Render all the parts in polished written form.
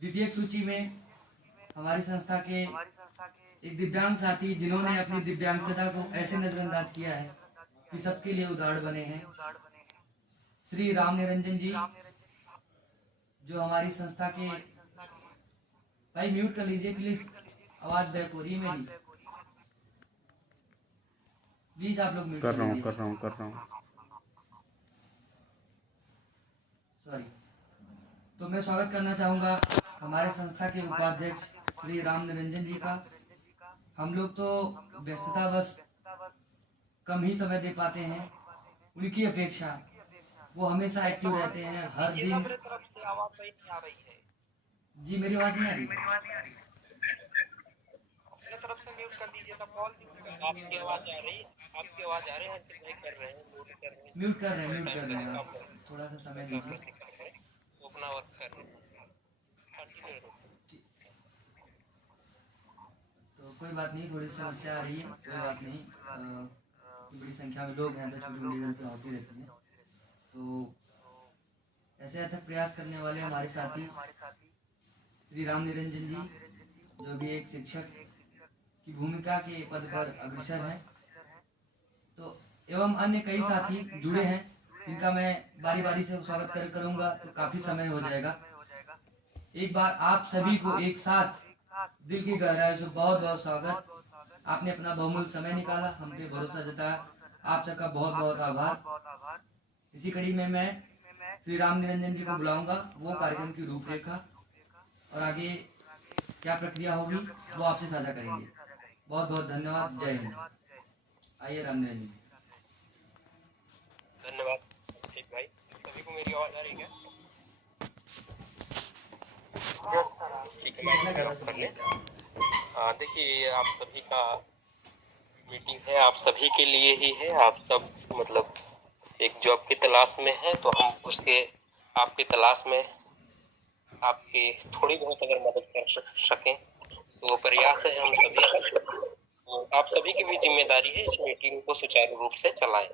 द्वितीय सूची में हमारी संस्था के एक दिव्यांग साथी जिन्होंने अपनी दिव्यांगता को ऐसे नजरअंदाज किया है कि सबके लिए उदाहरण बने हैं, श्री राम निरंजन जी, जो हमारी संस्था के। भाई म्यूट कर लीजिए प्लीज, आवाज बैक हो रही है मेरी, प्लीज आप लोग म्यूट कर लीजिए। कर रहा हूँ। सॉरी। तो मैं स्वागत करना चाहूँगा हमारे संस्था के उपाध्यक्ष श्री राम निरंजन जी का। हम लोग तो व्यस्ततावश कम ही समय दे पाते हैं, उनकी अपेक्षा वो हमेशा एक्टिव रहते हैं हर दिन। तरफ से आवाज सही नहीं आ रही है जी मेरी आवाज नहीं आ रही? अपने तरफ से म्यूट कर दीजिए तो कॉल आपकी आवाज आ रही है, आपकी आवाज आ रही है, अंकित भाई कर रहे हैं, म्यूट कर रहे हैं, म्यूट कर रहे हैं आप, थोड़ा सा समय दीजिए। अपना वर्क कर रहे हैं, कंटिन्यू। तो कोई बात नहीं, थोड़ी समस्या आ रही है, कोई बात नहीं। बड़ी संख्या में लोग हैं तो छोटी बड़ी गलतियाँ होती रहती हैं। तो ऐसे अथक प्रयास करने वाले हमारे साथी श्री राम निरंजन जी, जो भी एक शिक्षक की भूमिका के पद पर अग्रसर हैं, तो एवं अन्य कई साथी जुड़े हैं जिनका मैं बारी बारी से स्वागत करूंगा तो काफी समय हो जाएगा। एक बार आप सभी को एक साथ दिल की गहराई से बहुत बहुत स्वागत। आपने अपना बहुमूल्य समय निकाला, हम पे भरोसा जताया, आप सबका बहुत बहुत आभार। इसी कड़ी में मैं श्री राम निरंजन जी को बुलाऊंगा, वो कार्यक्रम की रूपरेखा और आगे क्या प्रक्रिया होगी वो आपसे साझा करेंगे। बहुत बहुत धन्यवाद, जय हिंद। आइए राम निरंजन जी। धन्यवाद ठीक भाई। सभी को मेरी आवाज आ रही है? ठीक है, देखिए आप सभी का मीटिंग है, आप सभी के लिए ही है। आप सब मतलब एक जॉब की तलाश में है, तो हम उसके आपकी तलाश में आपकी थोड़ी बहुत अगर मदद कर सकें तो वो प्रयास है हम सभी का। तो आप सभी की भी जिम्मेदारी है इस मीटिंग को सुचारू रूप से चलाएं।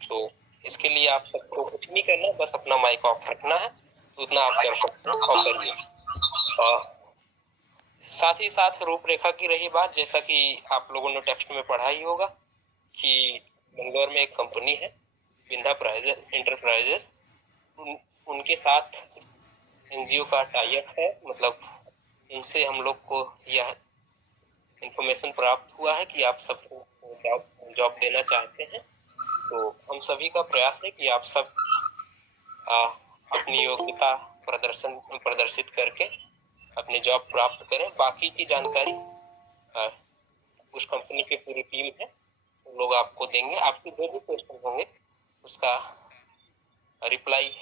तो इसके लिए आप सबको कुछ नहीं करना, बस अपना माइक ऑफ रखना है, तो उतना आप कर सकते हैं और करिए। साथ ही साथ रूपरेखा की रही बात, जैसा कि आप लोगों ने टेक्स्ट में पढ़ा ही होगा कि बंगलौर में एक कंपनी है विंध्या एंटरप्राइजेस, उनके साथ एनजीओ का टाई अप है। मतलब इनसे हम लोग को यह इंफॉर्मेशन प्राप्त हुआ है कि आप सबको जॉब देना चाहते हैं। तो हम सभी का प्रयास है कि आप सब अपनी योग्यता प्रदर्शित करके अपनी जॉब प्राप्त करें। बाकी की जानकारी उस कंपनी की पूरी टीम है, लोग आपको देंगे। आपके जो भी क्वेश्चन होंगे उसका रिप्लाई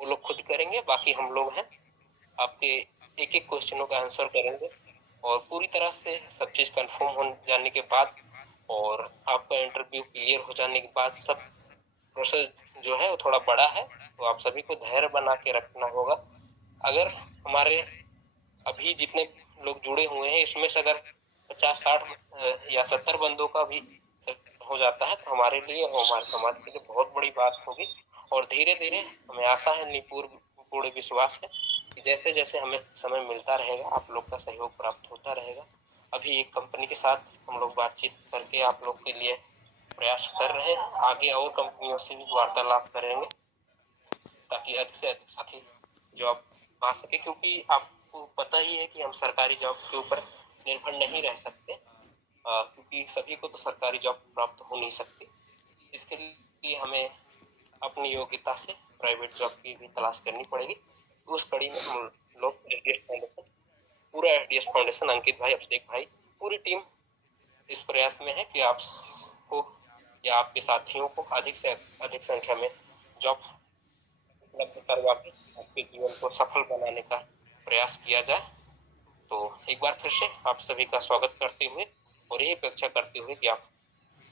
वो लोग खुद करेंगे, बाकी हम लोग हैं आपके एक एक क्वेश्चनों का आंसर करेंगे। और पूरी तरह से सब चीज कंफर्म हो जाने के बाद और आपका इंटरव्यू क्लियर हो जाने के बाद, सब प्रोसेस जो है वो थोड़ा बड़ा है, तो आप सभी को धैर्य बना के रखना होगा। अगर हमारे अभी जितने लोग जुड़े हुए हैं इसमें से अगर 50-60 या 70 बंदों का भी हो जाता है तो हमारे लिए और हमारे समाज के लिए बहुत बड़ी बात होगी। और धीरे धीरे हमें आशा है, पूर्ण विश्वास है कि जैसे जैसे हमें समय मिलता रहेगा आप लोग का सहयोग प्राप्त होता रहेगा। अभी एक कंपनी के साथ हम लोग बातचीत करके आप लोग के लिए प्रयास कर रहे हैं, आगे और कंपनियों से भी वार्तालाप करेंगे ताकि अधिक से अधिक साथी जॉब पा सके। क्योंकि आपको पता ही है कि हम सरकारी जॉब के ऊपर निर्भर नहीं रह सकते, क्योंकि सभी को तो सरकारी जॉब प्राप्त हो नहीं सकती। इसके लिए हमें अपनी योग्यता से प्राइवेट जॉब की भी तलाश करनी पड़ेगी। उस कड़ी में हम लोग पूरा एचडीएस फाउंडेशन, अंकित भाई, अभिषेक भाई, पूरी टीम इस प्रयास में है कि आपको या आपके साथियों को अधिक से अधिक संख्या में जॉब उपलब्ध करवा के आपके जीवन को सफल बनाने का प्रयास किया जाए। तो एक बार फिर से आप सभी का स्वागत करते हुए और यही अपेक्षा करते हुए कि आप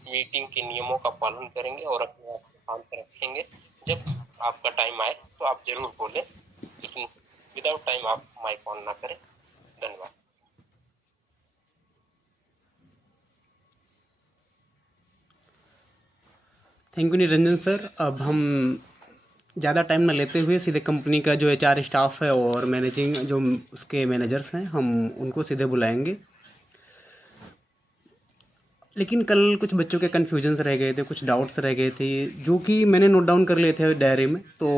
मीटिंग के नियमों का पालन करेंगे और अपने आप को शांत रखेंगे। जब आपका टाइम आए तो आप जरूर बोलें, लेकिन विदाउट टाइम आप माइक ऑन ना करें। धन्यवाद। Thank you Niranjan sir. अब हम ज़्यादा टाइम ना लेते हुए सीधे कंपनी का जो HR स्टाफ है और मैनेजिंग जो उसके मैनेजर्स हैं हम उनको सीधे बुलाएंगे। लेकिन कल कुछ बच्चों के कन्फ्यूजन्स रह गए थे, कुछ डाउट्स रह गए थे जो कि मैंने नोट डाउन कर लिए थे डायरी में। तो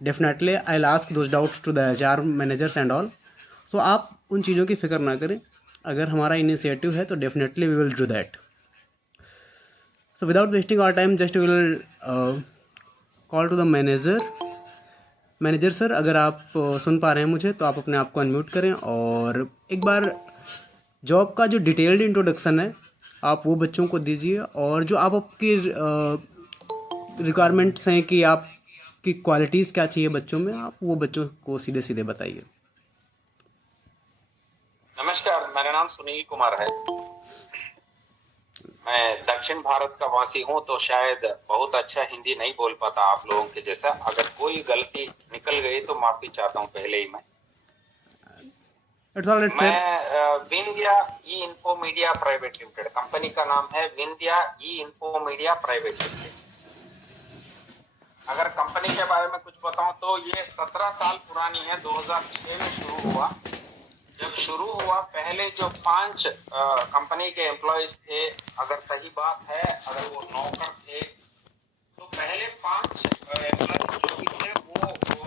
definitely I will ask those doubts to the HR managers and all. So आप उन चीज़ों की फ़िक्र ना करें, अगर हमारा इनिशिएटिव है तो definitely we will do that. So without wasting our time just will call to the manager sir, अगर आप सुन पा रहे हैं मुझे तो आप अपने आप को अनम्यूट करें और एक बार जॉब का जो डिटेल्ड इंट्रोडक्शन है आप वो बच्चों को दीजिए, और जो आप आपकी रिक्वायरमेंट्स हैं कि आपकी क्वालिटीज़ क्या चाहिए बच्चों में, आप वो बच्चों को सीधे सीधे बताइए। नमस्कार, मेरा नाम सुनील कुमार है। मैं दक्षिण भारत का वासी हूँ, तो शायद बहुत अच्छा हिंदी नहीं बोल पाता आप लोगों के जैसा। अगर कोई गलती निकल गई तो माफी चाहता हूँ पहले ही। It's all right sir. मैं Vindhya E info media private limited, company का नाम है Vindhya E info media private limited. अगर कंपनी के बारे में कुछ बताऊं तो ये 17 साल पुरानी है, 2006 में शुरू हुआ। जब शुरू हुआ पहले जो 5 कंपनी के एम्प्लॉयज थे, अगर सही बात है, अगर वो नौकर थे, तो पहले 5 एम्प्लॉयज जो भी थे वो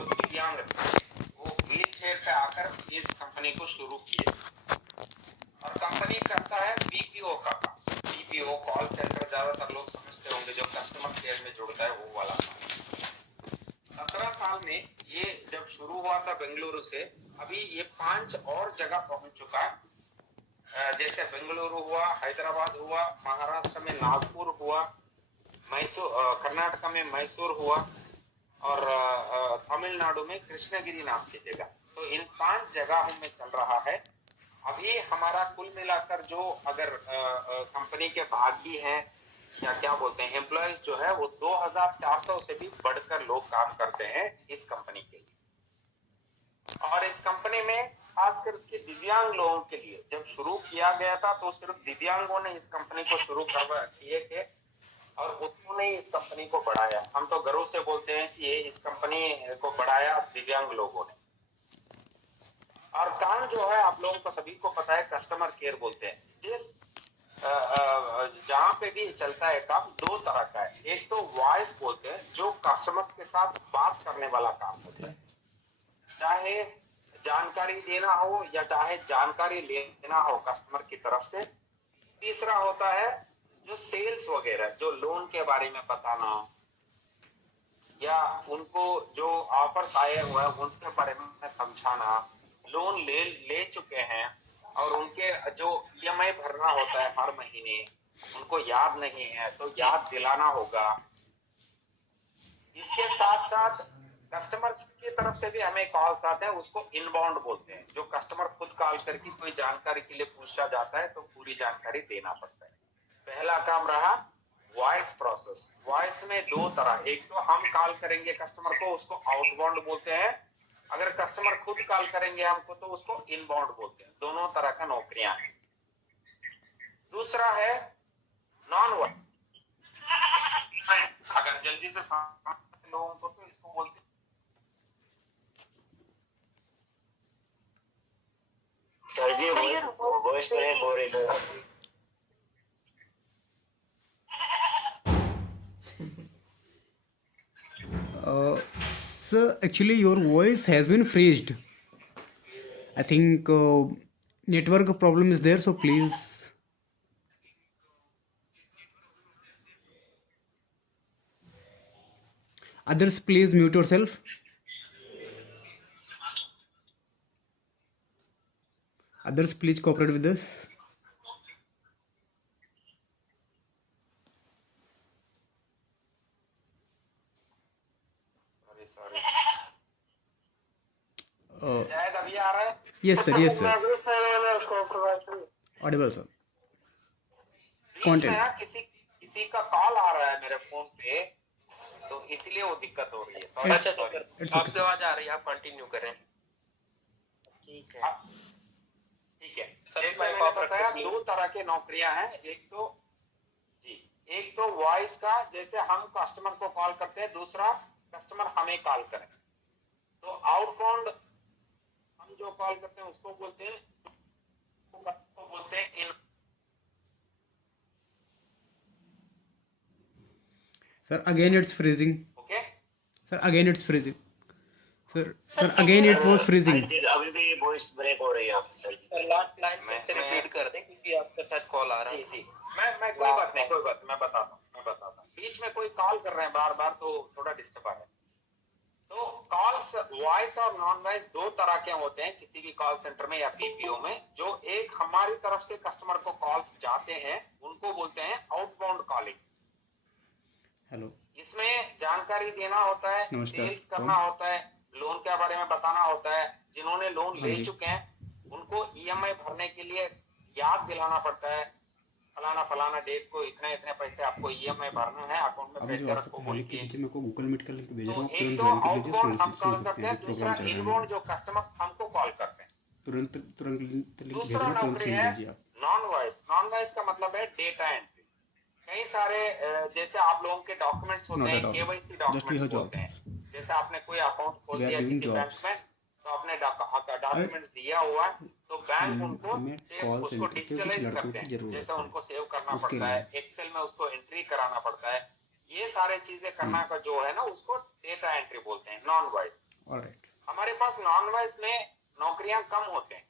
दिव्यांग थे। वो व्हील चेयर पे आकर इस कंपनी को शुरू किए। और कंपनी करता है BPO का काम। BPO कॉल सेंटर, ज्यादातर लोग समझते होंगे, जो कस्टमर केयर में जुड़ता है वो वाला काम। 17 साल में ये जब शुरू हुआ था बेंगलुरु से, अभी ये 5 और जगह पहुंच चुका है। जैसे बेंगलुरु हुआ, हैदराबाद हुआ, महाराष्ट्र में नागपुर हुआ, मैसूर, कर्नाटक में मैसूर हुआ, और तमिलनाडु में कृष्णगिरी नाम की जगह। तो इन 5 जगहों में चल रहा है। अभी हमारा कुल मिलाकर जो अगर कंपनी के भागी हैं या क्या बोलते हैं एम्प्लॉयज जो है, वो 2400 से भी बढ़कर लोग काम करते हैं इस कंपनी के लिए। और इस कंपनी में खास करके दिव्यांग लोगों के लिए जब शुरू किया गया था, तो सिर्फ दिव्यांगों ने इस कंपनी को शुरू किए थे और उन्होंने इस कंपनी को बढ़ाया। हम तो गर्व से बोलते हैं कि ये इस कंपनी को बढ़ाया दिव्यांग लोगों ने। और काम जो है आप लोगों को सभी को पता है, कस्टमर केयर बोलते हैं। जिस जहाँ पे भी चलता है काम 2 तरह का है। एक तो वॉइस बोलते हैं, जो कस्टमर के साथ बात करने वाला काम होता है, चाहे जानकारी देना हो या चाहे जानकारी लेना हो कस्टमर की तरफ से। तीसरा होता है जो सेल्स वगैरह, जो लोन के बारे में बताना या उनको जो ऑफर्स आए हुए हैं उनके बारे में समझाना। लोन ले चुके हैं और उनके जो EMI भरना होता है हर महीने, उनको याद नहीं है तो याद दिलाना होगा। इसके साथ साथ कस्टमर की तरफ से भी हमें कॉल्स आते हैं, उसको इनबाउंड बोलते हैं। जो कस्टमर खुद कॉल करके कोई जानकारी के लिए पूछा जाता है तो पूरी जानकारी देना पड़ता है। पहला काम रहा वॉइस प्रोसेस। वॉइस में 2 तरह, एक तो हम कॉल करेंगे कस्टमर को, उसको आउटबाउंड बोलते हैं। अगर कस्टमर खुद कॉल करेंगे हमको तो उसको इनबाउंड बोलते हैं। दोनों तरह का नौकरियां हैं। दूसरा है नॉन वॉइस। अगर जल्दी से लोगों को तो इसको बोलते हैं वॉइस में हो रही है। Sir, actually your voice has been freezed. I think network problem is there, so please. Others, please mute yourself. Others, please cooperate with us. शायद अभी आ रहा है। Yes, sir. Yes, sir. Audible, sir. Content. किसी का call आ रहा है मेरे phone पे, तो इसलिए वो दिक्कत हो रही है। सॉरी। अच्छा, तो आपकी आवाज आ रही है, आप कंटिन्यू करें। ठीक है, ठीक है। सभी जैसे मैंने बताया 2 तरह के नौकरियां हैं। एक तो वॉइस का, जैसे हम कस्टमर को कॉल करते हैं। दूसरा कस्टमर हमें कॉल करें। तो आउटबाउंड हम जो कॉल करते हैं उसको बोलते हैं in. Sir again it's freezing. Okay sir again it's freezing. Sir again it was freezing. अभी भी वॉइस ब्रेक हो रही है आपकी सर। लास्ट लाइन में से रिपीट कर दें क्योंकि आपके साथ कॉल आ रहा है। जी मैं कोई बात नहीं मैं बताता हूँ। बीच में कोई कॉल कर रहे हैं बार बार तो थोड़ा डिस्टर्ब आ रहा है। तो कॉल्स वॉइस और नॉन वॉइस दो तरह के होते हैं किसी भी कॉल सेंटर में या पीपीओ में। जो एक हमारी तरफ से कस्टमर को कॉल्स जाते हैं उनको बोलते हैं आउटबाउंड कॉलिंग। हेलो, इसमें जानकारी देना होता है, नमस्कार, सेल्स करना कौन? होता है, लोन के बारे में बताना होता है। जिन्होंने लोन हाँ ले जी। चुके हैं उनको ईएमआई भरने के लिए याद दिलाना पड़ता है, फलाना फलाना डेट को इतने इतने पैसे आपको ईएमआई भरना है, अकाउंट में आप मुझे पैसे व्हाट्सएप रखो पे बोल लिख के के। कीजिए, मेरे को गूगल मीट का लिंक भेज रहा तो हूँ, आप एक तुरंत तो ज्वाइन कर लीजिए, आउटबाउंड हम सुन कॉल सकते करते हैं, हैं, अभी दूसरा प्रोग्राम चल रहा है इनबाउंड मेरा। जो कस्टमर्स हमको कॉल करते हैं। तुरंत लिंक भेज दूसरा रहा हूँ, तुरंत नौकरी सुन है लीजिए आप। Non voice. नॉन वॉइस का मतलब है डेटा एंट्री। कई सारे जैसे आप लोगों के डॉक्यूमेंट्स होते नॉट हैं, at all, KYC just we have documents job, बोलते हैं। जैसे आपने कोई अकाउंट खोल वी आर दिया डूइंग किसी बैंक जॉब्स। में तो आपने अरे डॉक्यूमेंट्स दिया हुआ है, तो बैंक उनको हमें सेव कॉल उसको सेंटर पे कुछ डिजिटलाइज लड़कों करते की हैं। जैसे ज़रूरत है, उनको सेव करना उसके पड़ता है, लिए। एक्सेल में उसको एंट्री कराना पड़ता है। ये सारे चीजें करना का जो है ना उसको डेटा एंट्री बोलते हैं, नॉन वॉइस। ऑलराइट। हमारे पास नॉन वॉइस में नौकरियां कम होते हैं।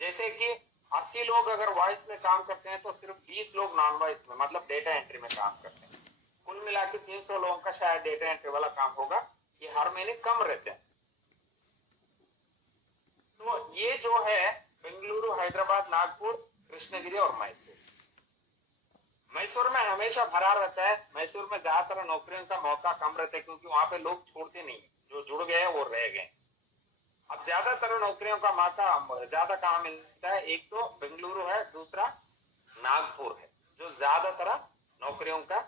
जैसे कि 80 लोग अगर वॉइस में काम करते हैं तो सिर्फ 20 लोग नॉन वॉइस में मतलब डेटा एंट्री में काम करते हैं। कुल मिला के 300 लोगों का शायद डेटा एंट्री वाला काम होगा। ये हर महीने कम रहते हैं। तो ये जो है बेंगलुरु, हैदराबाद, नागपुर, कृष्णगिरी और मैसूर। मैसूर में हमेशा भरा रहता है। मैसूर में ज्यादातर नौकरियों का मौका कम रहता है क्योंकि वहां पे लोग छोड़ते नहीं, जो जुड़ गए वो रह गए। अब ज्यादातर नौकरियों का मौका ज्यादा कहाँ मिलता है? एक तो बेंगलुरु है, दूसरा नागपुर है। जो ज्यादातर नौकरियों का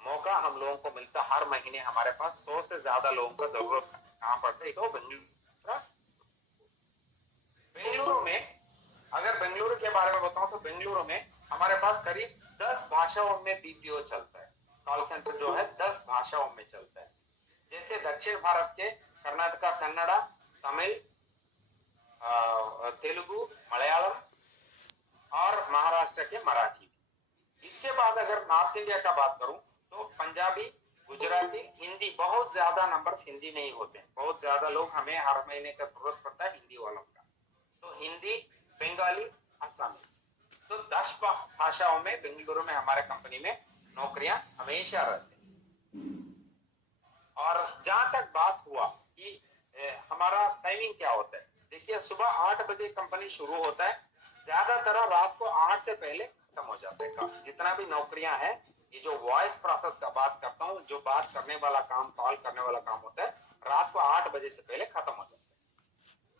मौका हम लोगों को मिलता। हर महीने हमारे पास 100 से ज्यादा लोगों का जरूरत कहाँ पड़ता है? तो बेंगलुरु में अगर बेंगलुरु के बारे में बताऊं तो बेंगलुरु में हमारे पास करीब 10 भाषाओं में बीपीओ चलता है। कॉल सेंटर जो है 10 भाषाओं में चलता है। जैसे दक्षिण भारत के कर्नाटका कन्नड़ा, तमिल, तेलुगु, मलयालम और महाराष्ट्र के मराठी। इसके बाद अगर नॉर्थ इंडिया का बात करूं तो पंजाबी, गुजराती, हिंदी। बहुत ज्यादा नंबर्स हिंदी नहीं होते, बहुत ज्यादा लोग हमें हर महीने का जरूरत पड़ता है हिंदी वालों का। तो हिंदी, बंगाली, असमी। तो 10 भाषाओं में बेंगलुरु में हमारे कंपनी में नौकरियां हमेशा रहती हैं। और जहां तक बात हुआ कि हमारा टाइमिंग क्या होता है, देखिए सुबह 8 बजे कंपनी शुरू होता है। ज्यादातर रात को 8 से पहले खत्म हो जाता है काम। जितना भी नौकरियां हैं, ये जो वॉइस प्रोसेस का बात करता हूँ, जो बात करने वाला काम, कॉल करने वाला काम होता है, रात को 8 बजे से पहले खत्म हो जाता है।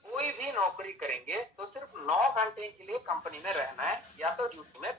कोई भी नौकरी करेंगे तो सिर्फ 9 घंटे के लिए कंपनी में रहना है या तो ड्यूटी में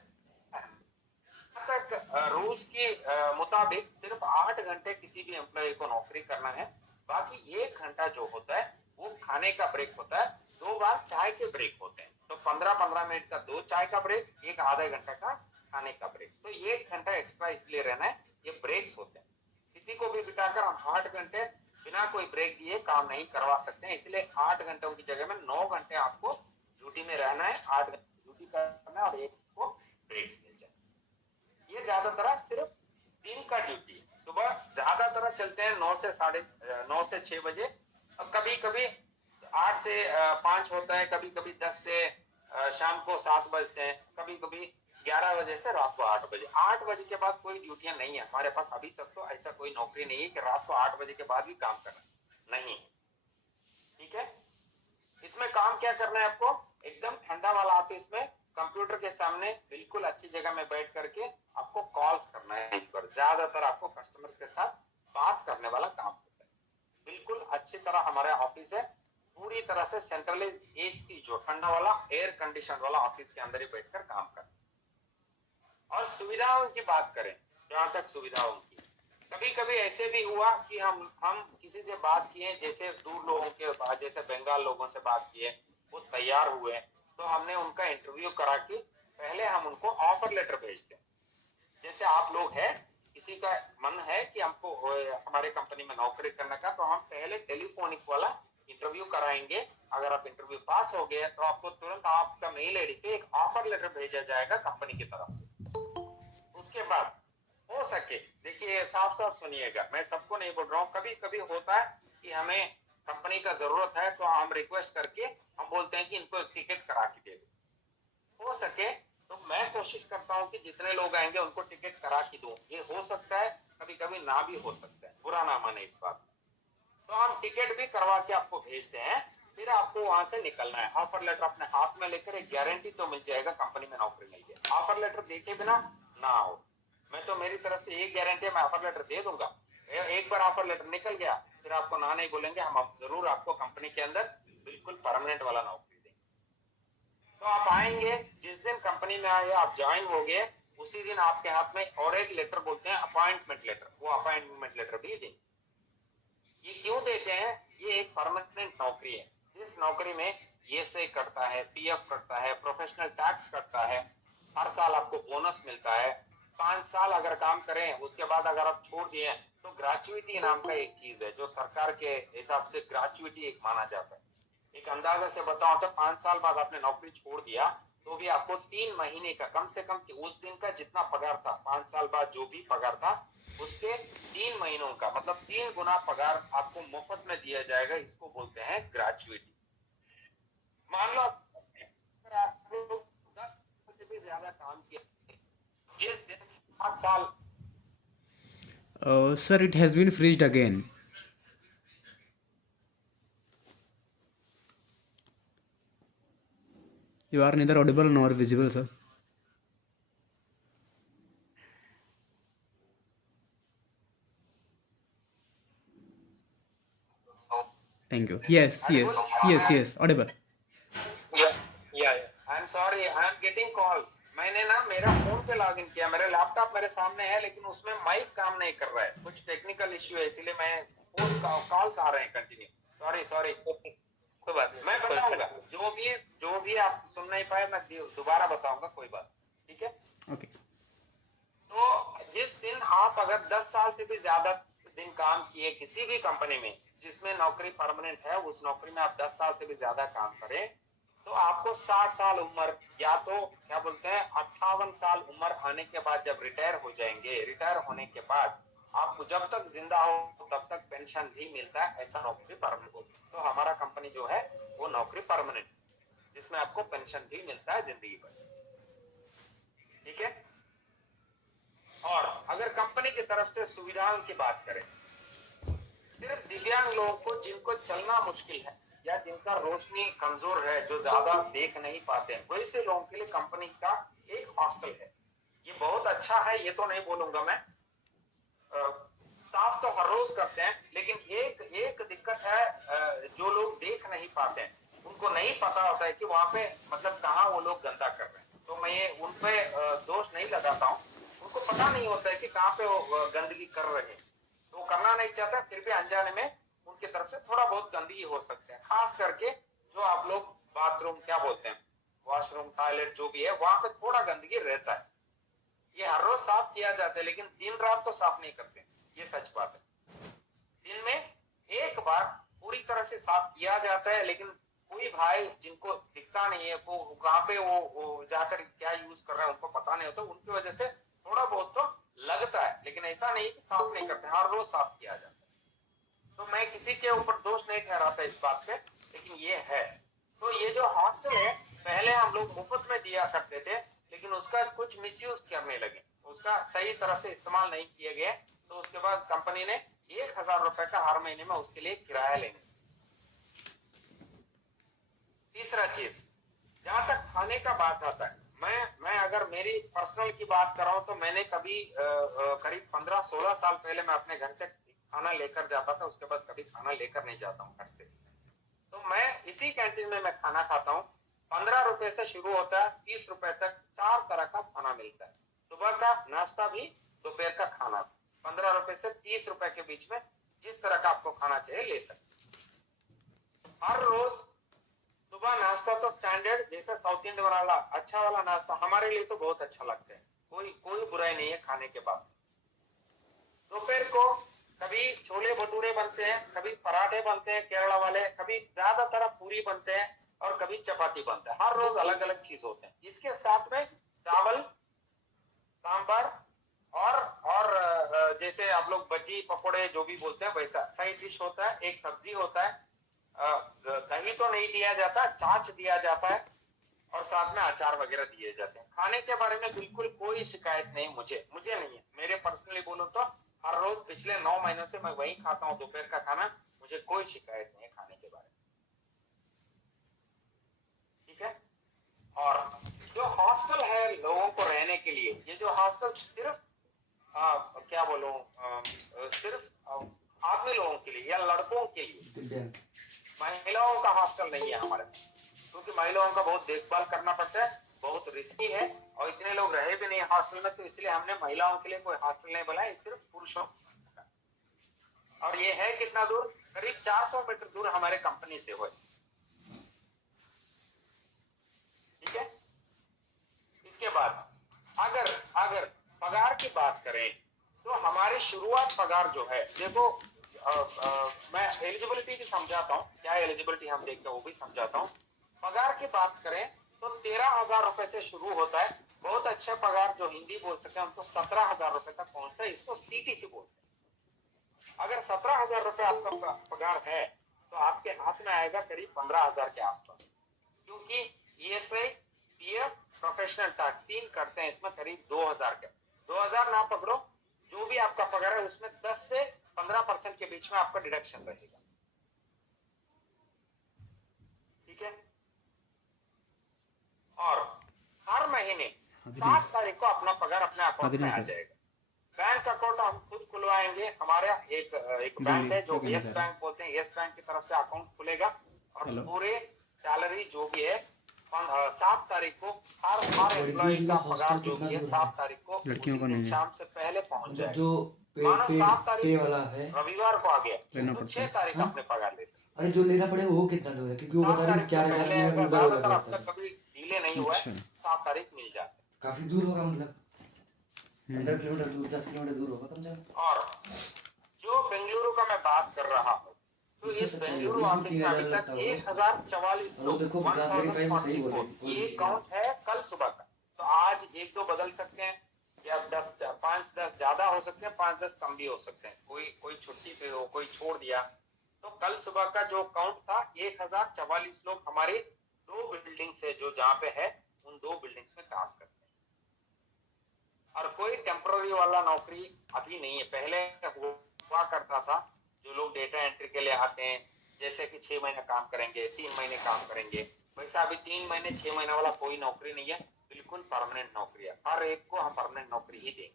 तक रूल्स के मुताबिक सिर्फ 8 घंटे किसी भी एम्प्लॉय को नौकरी करना है। बाकी 1 घंटा जो होता है वो खाने का ब्रेक होता है। 2 बार चाय के ब्रेक होते हैं, तो 15-15 मिनट का 2 चाय का ब्रेक, एक आधा घंटा का खाने का ब्रेक। तो 1 घंटा एक्स्ट्रा इसलिए रहना है, ये ब्रेक्स होते हैं। किसी को भी बिठाकर हम 8 घंटे बिना कोई ब्रेक दिए काम नहीं करवा सकते हैं। इसलिए 8 घंटों की जगह में 9 घंटे आपको ड्यूटी में रहना है, 8 घंटे ड्यूटी करना है और एक को ब्रेक मिल जाए। ये ज्यादातर सिर्फ दिन का ड्यूटी है। सुबह ज्यादातर चलते हैं 9 से 6 बजे। और कभी कभी 8 से 5 होता है, कभी कभी 10 से शाम को 7 बजते हैं, कभी कभी 11 बजे से रात को 8 बजे। 8 बजे के बाद कोई ड्यूटियां नहीं है हमारे पास। अभी तक तो ऐसा कोई नौकरी नहीं है कि रात को 8 बजे के बाद भी काम करना नहीं। ठीक है, इसमें काम क्या करना है आपको? एकदम ठंडा वाला ऑफिस में कंप्यूटर के सामने बिल्कुल अच्छी जगह में बैठ करके आपको कॉल्स करना है। ज्यादातर आपको कस्टमर्स के साथ बात करने वाला काम होता है। बिल्कुल अच्छी तरह हमारा ऑफिस है, पूरी तरह से सेंट्रलाइज एसी जो ठंडा वाला एयर कंडीशन वाला ऑफिस के अंदर ही बैठकर काम करना। और सुविधाओं की बात करें, जहां तक सुविधाओं की, कभी कभी ऐसे भी हुआ कि हम किसी से बात किए, जैसे दूर लोगों के पास, जैसे बंगाल लोगों से बात किए, वो तैयार हुए तो हमने उनका इंटरव्यू करा के पहले हम उनको ऑफर लेटर भेजते हैं। जैसे आप लोग हैं, किसी का मन है कि हमको हमारे कंपनी में नौकरी करने का, तो हम पहले टेलीफोनिक वाला इंटरव्यू कराएंगे। अगर आप इंटरव्यू पास हो गए तो आपको तुरंत आपका मेल आईडी पे एक ऑफर लेटर भेजा जाएगा कंपनी की तरफ से। उसके बाद हो सके, देखिए साफ साफ सुनिएगा, मैं सबको नहीं बोल रहा हूँ, कभी कभी होता है कि हमें कंपनी का जरूरत है तो हम रिक्वेस्ट करके हम बोलते हैं कि इनको एक टिकट करा के दे दो। हो सके तो मैं कोशिश करता हूँ कि जितने लोग आएंगे उनको टिकट करा के दूं। ये हो सकता है, कभी कभी ना भी हो सकता है, बुरा ना माने इस बात। तो हम टिकट भी करवा के आपको भेजते हैं, फिर आपको वहां से निकलना है। ऑफर लेटर अपने हाथ में लेकर एक गारंटी तो मिल जाएगा कंपनी में नौकरी मिल गई। ऑफर लेटर देखे बिना ना हो, मैं तो मेरी तरफ से एक गारंटी है, मैं ऑफर लेटर दे दूंगा। एक बार ऑफर लेटर निकल गया फिर आपको ना नहीं बोलेंगे, हम जरूर आपको कंपनी के अंदर बिल्कुल परमानेंट वाला नौकरी देंगे। तो आप आएंगे, जिस दिन कंपनी में आए आप ज्वाइन हो गए, उसी दिन आपके हाथ में और एक लेटर बोलते हैं अपॉइंटमेंट लेटर, वो अपॉइंटमेंट लेटर भी देंगे। ये क्यों देते हैं? ये एक परमानेंट नौकरी है, जिस नौकरी में ईएसआई कटता है, पीएफ कटता है, प्रोफेशनल टैक्स कटता है, हर साल आपको बोनस मिलता है। 5 साल अगर काम करें उसके बाद अगर आप छोड़ दिए तो ग्रेचुइटी नाम का एक चीज है जो सरकार के हिसाब से ग्रेचुइटी एक माना जाता है। एक अंदाजा से बताओ तो 5 साल बाद आपने नौकरी छोड़ दिया तो भी आपको 3 महीने का कम से कम उस दिन का जितना पगार था, 5 साल बाद जो भी पगार था उसके 3 महीनों का मतलब 3 गुना पगार आपको मुफ्त में दिया जाएगा। इसको बोलते हैं ग्रेचुइटी। मान लो अगर आप लोग 10 साल से भी ज्यादा काम किया, जिस दिन 7 साल Sir, it has been freezed again. You are neither audible nor visible, sir. Thank you. Yes, yes, yes, yes, audible. I am sorry, I am getting calls. मैंने ना मेरा फोन पे लॉगिन किया, मेरा लैपटॉप मेरे सामने है लेकिन उसमें माइक काम नहीं कर रहा है, कुछ टेक्निकल इश्यू है, इसलिए मैं फोन कॉल्स आ रहे हैं कंटिन्यू। सॉरी सॉरी, कोई बात नहीं, मैं बताऊंगा जो भी आप सुन नहीं पाए मैं दोबारा बताऊंगा, कोई बात, ठीक है। Okay. तो जिस दिन आप अगर 10 साल से भी ज्यादा दिन काम किए किसी भी कंपनी में जिसमें नौकरी परमानेंट है, उस नौकरी में आप 10 साल से भी ज्यादा काम करें तो आपको 60 साल उम्र या तो क्या बोलते हैं 58 साल उम्र आने के बाद जब रिटायर हो जाएंगे, रिटायर होने के बाद आपको जब तक जिंदा हो तब तक पेंशन भी मिलता है, ऐसा नौकरी परमानेंट होगी। तो हमारा कंपनी जो है वो नौकरी परमानेंट जिसमें आपको पेंशन भी मिलता है जिंदगी भर, ठीक है। और अगर कंपनी की तरफ से सुविधाओं की बात करें, सिर्फ दिव्यांग लोगों को जिनको चलना मुश्किल है या जिनका रोशनी कमजोर है, जो ज्यादा देख नहीं पाते हैं, वैसे लोगों के लिए कंपनी का एक हॉस्टल है। ये बहुत अच्छा है, ये तो नहीं बोलूंगा मैं, साफ तो हर रोज करते हैं, लेकिन एक दिक्कत है, जो लोग देख नहीं पाते हैं उनको नहीं पता होता है कि वहां पे मतलब कहाँ वो लोग गंदा कर रहे हैं। तो मैं ये उन पे दोष नहीं लगाता हूँ, उनको पता नहीं होता है कि कहाँ पे वो गंदगी कर रहे हैं, तो वो करना नहीं चाहता, फिर भी अनजाने में उनकी तरफ से थोड़ा बहुत गंदगी हो सकते हैं। खास करके जो आप लोग बाथरूम क्या बोलते हैं, वॉशरूम टॉयलेट जो भी है वहां पे थोड़ा गंदगी रहता है। ये हर रोज साफ किया जाता है लेकिन दिन रात तो साफ नहीं करते, ये सच बात है। दिन में एक बार पूरी तरह से साफ किया जाता है, लेकिन कोई भाई जिनको दिखता नहीं है वो कहाँ पे वो जाकर क्या यूज कर रहे हैं उनको पता नहीं होता, उनकी वजह से थोड़ा बहुत तो लगता है, लेकिन ऐसा नहीं कि साफ नहीं करते, हर रोज साफ किया जाता है। तो मैं किसी के ऊपर दोष नहीं ठहराता इस बात पे, लेकिन ये है। तो ये जो हॉस्टल है पहले हम लोग मुफ्त में दिया करते थे, लेकिन उसका कुछ मिसयूज करने लगे, उसका सही तरह से इस्तेमाल नहीं किए गए, तो उसके बाद कंपनी ने 1000 रुपए का हर महीने में उसके लिए किराया लेंगे। तीसरा चीज, जहां तक खाने का बात आता है, मैं अगर मेरी पर्सनल की बात कर रहा हूं तो मैंने कभी करीब 15-16 साल पहले मैं अपने घर से खाना लेकर जाता था, उसके बाद कभी खाना लेकर नहीं जाता हूँ घर से। तो मैं इसी कैंटीन में मैं खाना खाता हूँ। 15 रुपए से शुरू होता है, 30 रुपए तक 4 तरह का खाना मिलता है। सुबह का नाश्ता भी, दोपहर का खाना, 15 रुपए से 30 रुपए के बीच में जिस तरह का आपको खाना चाहिए ले सकते। हर रोज सुबह नाश्ता तो स्टैंडर्ड जैसे साउथ इंडियन वाला अच्छा वाला नाश्ता हमारे लिए तो बहुत अच्छा लगता है, कोई बुराई नहीं है खाने के बाद। दोपहर को कभी छोले भटूरे बनते हैं, कभी पराठे बनते हैं केरला वाले, कभी ज्यादातर पूरी बनते हैं और कभी चपाती बनता है। हर रोज अलग अलग चीज होते हैं। इसके साथ में चावल, सांभर और जैसे आप लोग बज्जी पकोड़े जो भी बोलते हैं वैसा साइड डिश होता है। एक सब्जी होता है, दही तो नहीं दिया जाता, छाछ दिया जाता है और साथ में अचार वगैरह दिए जाते हैं। खाने के बारे में बिल्कुल कोई शिकायत नहीं मुझे नहीं है। मेरे पर्सनली बोलूं तो हर रोज पिछले 9 महीनों से मैं वही खाता हूँ दोपहर का खाना, मुझे कोई शिकायत नहीं है खाने के बारे में। ठीक है। और जो हॉस्टल है लोगों को रहने के लिए, ये जो हॉस्टल सिर्फ क्या बोलूं, सिर्फ आदमी लोगों के लिए या लड़कों के लिए, महिलाओं का हॉस्टल नहीं है हमारे, क्योंकि महिलाओं का बहुत देखभाल करना पड़ता है, बहुत रिस्की है और इतने लोग रहे भी नहीं हॉस्टल में, तो इसलिए हमने महिलाओं के लिए कोई हॉस्टल नहीं बनाया, सिर्फ पुरुषों का। और ये है कितना दूर, करीब 400 मीटर दूर हमारे कंपनी से हो। ठीक है। इसके बाद अगर पगार की बात करें तो हमारी शुरुआत पगार जो है, देखो मैं एलिजिबिलिटी भी समझाता हूँ, क्या एलिजिबिलिटी हम देखते हैं वो भी समझाता हूँ। पगार की बात करें तो 13,000 रुपए से शुरू होता है। बहुत अच्छा पगार जो हिंदी बोल सकते हैं हमको 17,000 रुपए तक पहुंचता है, इसको सीटीसी बोलते हैं। अगर 17,000 रुपए आपका पगार है तो आपके हाथ में आएगा करीब 15,000 के आसपास, क्योंकि ईएसआई, पीएफ, प्रोफेशनल टैक्स 3 करते हैं इसमें, करीब 2,000 के 2,000 ना पकड़ो, जो भी आपका पगार है उसमें 10 से 15% के बीच में आपका डिडक्शन रहेगा। ठीक है। और हर महीने 7 तारीख को अपना पगार अपने अकाउंट में आ जाएगा। बैंक अकाउंट हम खुद खुलवाएंगे। हमारा एक बैंक है जो यस बैंक बोलते हैं, यस बैंक की तरफ से अकाउंट खुलेगा और पूरे सैलरी जो भी है 7 तारीख को हर एम्प्लॉय का पगार जो भी है 7 तारीख को लड़कियों को नहीं, शाम से पहले पहुंच जाएगा। जो मानो 7 तारीख वाला है रविवार को आ गया तो 6 तारीख अपने पगार ले सकते। अरे जो लेना पड़ेगा वो कितना दूर है, क्योंकि वो बता रही 4,000 में उधर होगा, कभी डिले नहीं हुआ है, 7 तारीख मिल जाता है। काफी दूर होगा, मतलब 15 किलोमीटर दूर, 10 किलोमीटर दूर होगा कम से कम। और जो बेंगलुरु का मैं बात कर रहा हूँ तो इस बेंगलुरु ऑफिस में अभी तक 1,044 लोग, देखो ये काउंट है कल सुबह का। तो आज 1-2 बदल सकते हैं या 5-10 ज्यादा हो सकते हैं, 5-10 कम भी हो सकते हैं, कोई छुट्टी पे हो, कोई छोड़ दिया। तो कल सुबह का जो काउंट था 1,044 लोग हमारी 2 बिल्डिंग से जो जहाँ पे है उन 2 बिल्डिंग्स में काम करते हैं। और कोई टेम्पररी वाला नौकरी अभी नहीं है, पहले हुआ करता था। जो लोग डेटा एंट्री के लिए आते हैं, जैसे कि 6 महीने काम करेंगे, 3 महीने काम करेंगे, वैसा अभी 3 महीने 6 महीने वाला कोई नौकरी नहीं है, बिल्कुल परमानेंट नौकरी है। हर एक को हम परमानेंट नौकरी ही देंगे।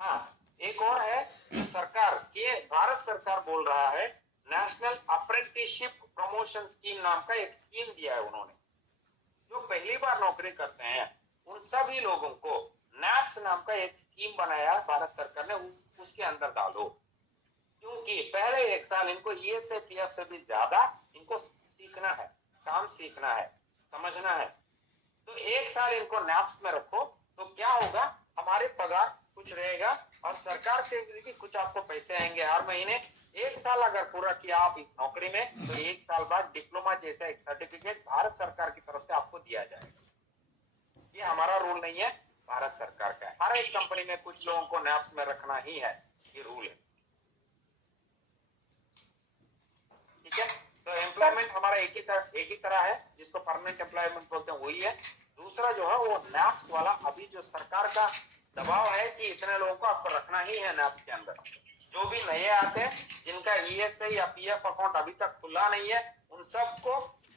हाँ, एक और है, सरकार के भारत सरकार बोल रहा है नेशनल अप्रेंटिसशिप प्रमोशन स्कीम नाम का एक स्कीम दिया है उन्होंने। जो पहली बार नौकरी करते हैं उन सभी लोगों को नैप्स नाम का एक स्कीम बनाया भारत सरकार ने, उसके अंदर डालो। क्योंकि पहले 1 साल इनको ईएसआई पीएफ से भी ज्यादा इनको सीखना है, काम सीखना है, समझना है। तो 1 साल इनको नैप्स में रखो तो क्या होगा, हमारे पगार कुछ रहेगा और सरकार से भी कुछ आपको पैसे आएंगे हर महीने। 1 साल अगर पूरा किया आप इस नौकरी में तो 1 साल बाद डिप्लोमा जैसा एक सर्टिफिकेट भारत सरकार की तरफ से आपको दिया जाएगा। ये हमारा रूल नहीं है, भारत सरकार का है। हर एक कंपनी में कुछ लोगों को नैप्स में रखना ही है, ये रूल है। ठीक है। तो एम्प्लॉयमेंट हमारा एक ही तरह है, जिसको परमानेंट एम्प्लॉयमेंट बोलते हैं वही है। दूसरा जो है वो नैप्स वाला, अभी जो सरकार का दबाव है कि इतने लोगों को आपको रखना ही है नैप्स के अंदर। जो भी नए आते हैं जिनका ईएसआई या पीएफ अकाउंट अभी तक खुला नहीं है, उन सबको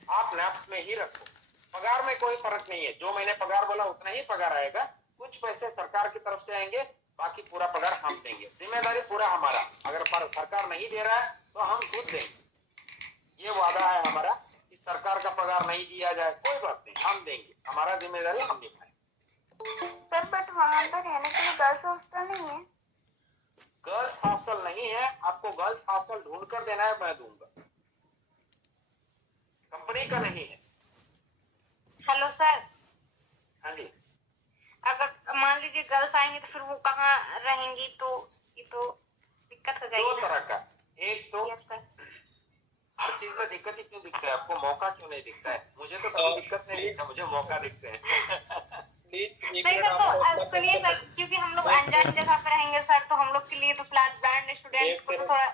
आप नैप्स में ही रखो। पगार में कोई फर्क नहीं है, जो मैंने पगार बोला उतना ही पगार आएगा। कुछ पैसे सरकार की तरफ से आएंगे, बाकी पूरा पगार हम देंगे। जिम्मेदारी पूरा हमारा, अगर सरकार नहीं दे रहा है तो हम खुद देंगे। ये वादा है हमारा कि सरकार का पगार नहीं दिया जाए, कोई बात नहीं, हम देंगे, हमारा जिम्मेदारी हम निभाएंगे। सर बट वहाँ पर रहने के लिए गर्ल्स हॉस्टल नहीं है? गर्ल्स हॉस्टल नहीं है, आपको गर्ल्स हॉस्टल ढूंढ कर देना है, मैं दूंगा, कंपनी का नहीं है। Hello sir. हाँ जी। अगर मान लीजिए गर्ल्स आएंगे तो फिर वो कहाँ रहेंगी? तो ये तो दिक्कत हो दो जाएगी ना। तरह का, एक तो यस सर। हर चीज में दिक्कत ही क्यों दिखता है आपको, मौका क्यों नहीं दिखता है? मुझे तो कभी दिक्कत नहीं दिखता, मुझे मौका दिखते हैं। प्लीज एक नहीं मिनट सर, आप तो अपना सुनिए सर, कंसर्न क्योंकि हम लोग अनजान जगह पे रहेंगे सर, तो हम लोग के लिए तो फिलहाल बैंड स्टूडेंट को तो थोड़ा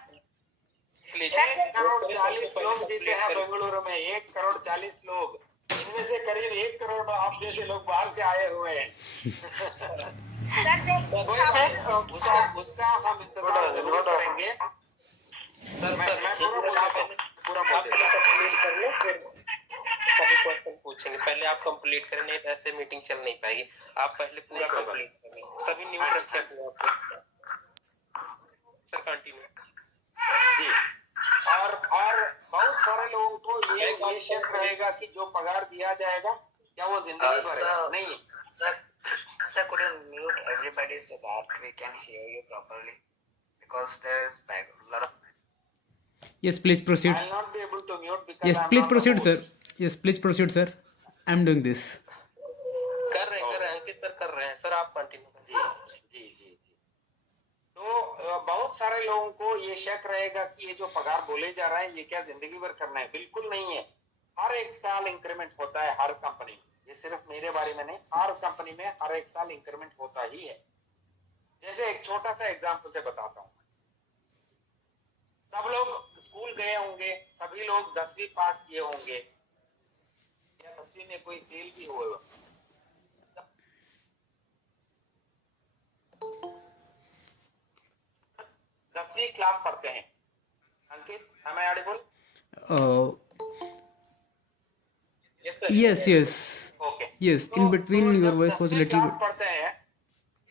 प्लीज 1,40,00,000 लोग जीते कंप्लीट हैं करें। बेंगलुरु में, 1,40,00,000 लोग, इनमें से करीब 1 करोड़ आप जैसे लोग बाहर से आए हुए हैं। सर जो कोई बात नहीं, उसका हम इंतजार जरूर करेंगे। सर मैं पूरा बोल आप देता हूँ। कंप्लीट कर लो, फिर सभी क्वेश्चन पूछेंगे। पहले आप कंप्लीट करें, नहीं तो ऐसे मीटिंग चल नहीं पाएगी। आप पहले पूरा कंप्लीट करें, सभी न्यूज रखें अपने आप को। Sir continue. जी, और बहुत सारे लोगों को ये शक रहेगा कि जो पगार दिया जाएगा क्या वो जिंदगी भर है? नहीं Sir, could you mute everybody so that we can hear you properly? Because there is a lot of. Yes, please proceed. I will not be able to mute because Yes, I am please not the proceed, sir. host. Yes, please proceed, sir. I'm doing this. कर रहे हैं अंकित sir कर रहे हैं। Sir आप continue करें। जी। तो बहुत सारे लोगों को ये शक रहेगा कि ये जो पगार बोले जा रहा है ये क्या जिंदगी भर करना है? बिल्कुल नहीं है। हर एक साल इंक्रीमेंट होता है हर कंपनी में, ये सिर्फ मेरे बारे में नहीं, हर कंपनी में हर एक साल इंक्रीमेंट होता ही है। जैसे एक छोटा सा एग्जांपल से बताता हूँ। सब लोग स्कूल गए होंगे, सभी लोग 10वीं पास किए होंगे या 10वीं में कोई फेल भी हुए हो। 10वीं क्लास पढ़ते हैं। अंकित, am I audible? Yes. Okay. Yes, in between your voice was a little class bit. पढ़ते हैं,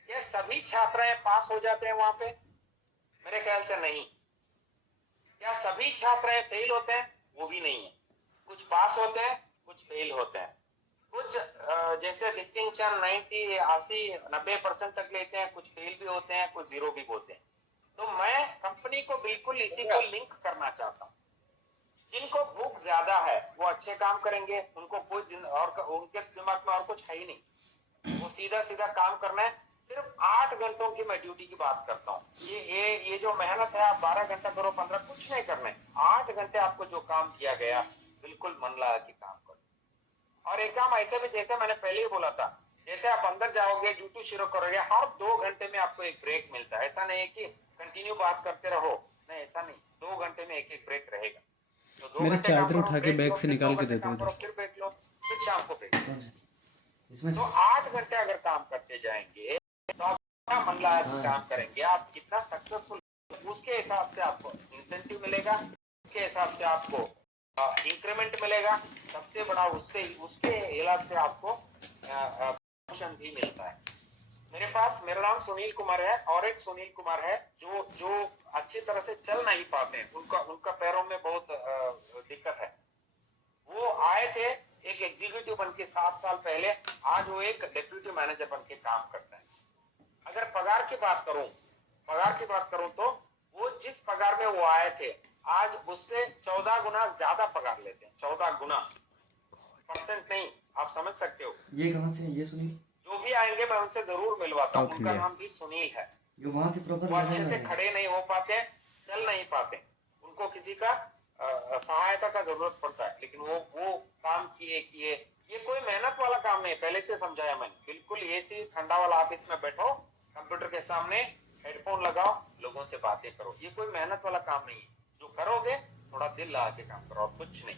ये सभी छात्र पास हो जाते हैं वहां पे? मेरे ख्याल से नहीं। क्या सभी छात्र फेल होते हैं? वो भी नहीं है। कुछ पास होते हैं, कुछ फेल होते हैं। कुछ जैसे डिस्टिंक्शन 90, 80, 90% तक लेते हैं, कुछ फेल भी होते हैं, कुछ जीरो भी होते हैं। तो मैं कंपनी को बिल्कुल इसी को लिंक करना चाहता हूँ। जिनको भूख ज्यादा है वो अच्छे काम करेंगे, उनको कोई और उनके दिमाग में और कुछ है ही नहीं, वो सीधा काम करना है। सिर्फ 8 घंटों की मैं ड्यूटी की बात करता हूँ। ये जो मेहनत है, आप 12 घंटा करो, 15, कुछ नहीं करने, 8 घंटे आपको जो काम किया गया बिल्कुल मन लगा के काम करो। और एक काम ऐसे भी, जैसे मैंने पहले ही बोला था, जैसे आप अंदर जाओगे, ड्यूटी शुरू करोगे, हर 2 घंटे में आपको एक ब्रेक मिलता है। ऐसा नहीं है कि कंटिन्यू बात करते रहो, नहीं ऐसा नहीं, 2 घंटे में एक ब्रेक रहेगा। तो 2 मेरा घंटे चार्जर काम उठा करो, के ब्रेक बैग लो, से फिर निकाल 2 के घंटे दे दो काम इधर। करो, फिर ब्रेक लो, फिर शाम को ब्रेक लो। इसमें तो 8 घंटे अगर काम करते जाएंगे तो आप कितना मन लगा के काम करेंगे, आप कितना सक्सेसफुल, उसके हिसाब से आपको इंसेंटिव मिलेगा, उसके हिसाब से आपको इंक्रीमेंट मिलेगा, सबसे बड़ा उसके इलाज से आपको प्रमोशन भी मिलता है। मेरा नाम सुनील कुमार है, और एक सुनील कुमार है जो अच्छी तरह से चल नहीं पाते हैं, उनका पैरों में बहुत दिक्कत है। वो आए थे एक एग्जीक्यूटिव बन के 7 साल पहले, आज वो एक डिप्यूटी मैनेजर बन के काम करता है। अगर पगार की बात करूं तो वो जिस पगार में वो आए थे, आज उससे 14 गुना ज्यादा पगार लेते हैं। 14 गुना, परसेंट नहीं, आप समझ सकते हो। ये कहाँ से है ये सुनील? जो भी आएंगे मैं उनसे जरूर मिलवाता हूँ। South उनका India. नाम भी सुनील है। जो वहाँ के प्रॉपर वो अच्छे से खड़े नहीं हो पाते, चल नहीं पाते, उनको किसी का सहायता का जरूरत पड़ता है, लेकिन वो काम किए ये कोई मेहनत वाला काम नहीं है। पहले से समझाया मैंने, बिल्कुल एसी ठंडा वाला ऑफिस में बैठो, कंप्यूटर के सामने हेडफोन लगाओ, लोगों से बातें करो, ये कोई मेहनत वाला काम नहीं है। जो करोगे थोड़ा दिल लगा के काम करो, और कुछ नहीं।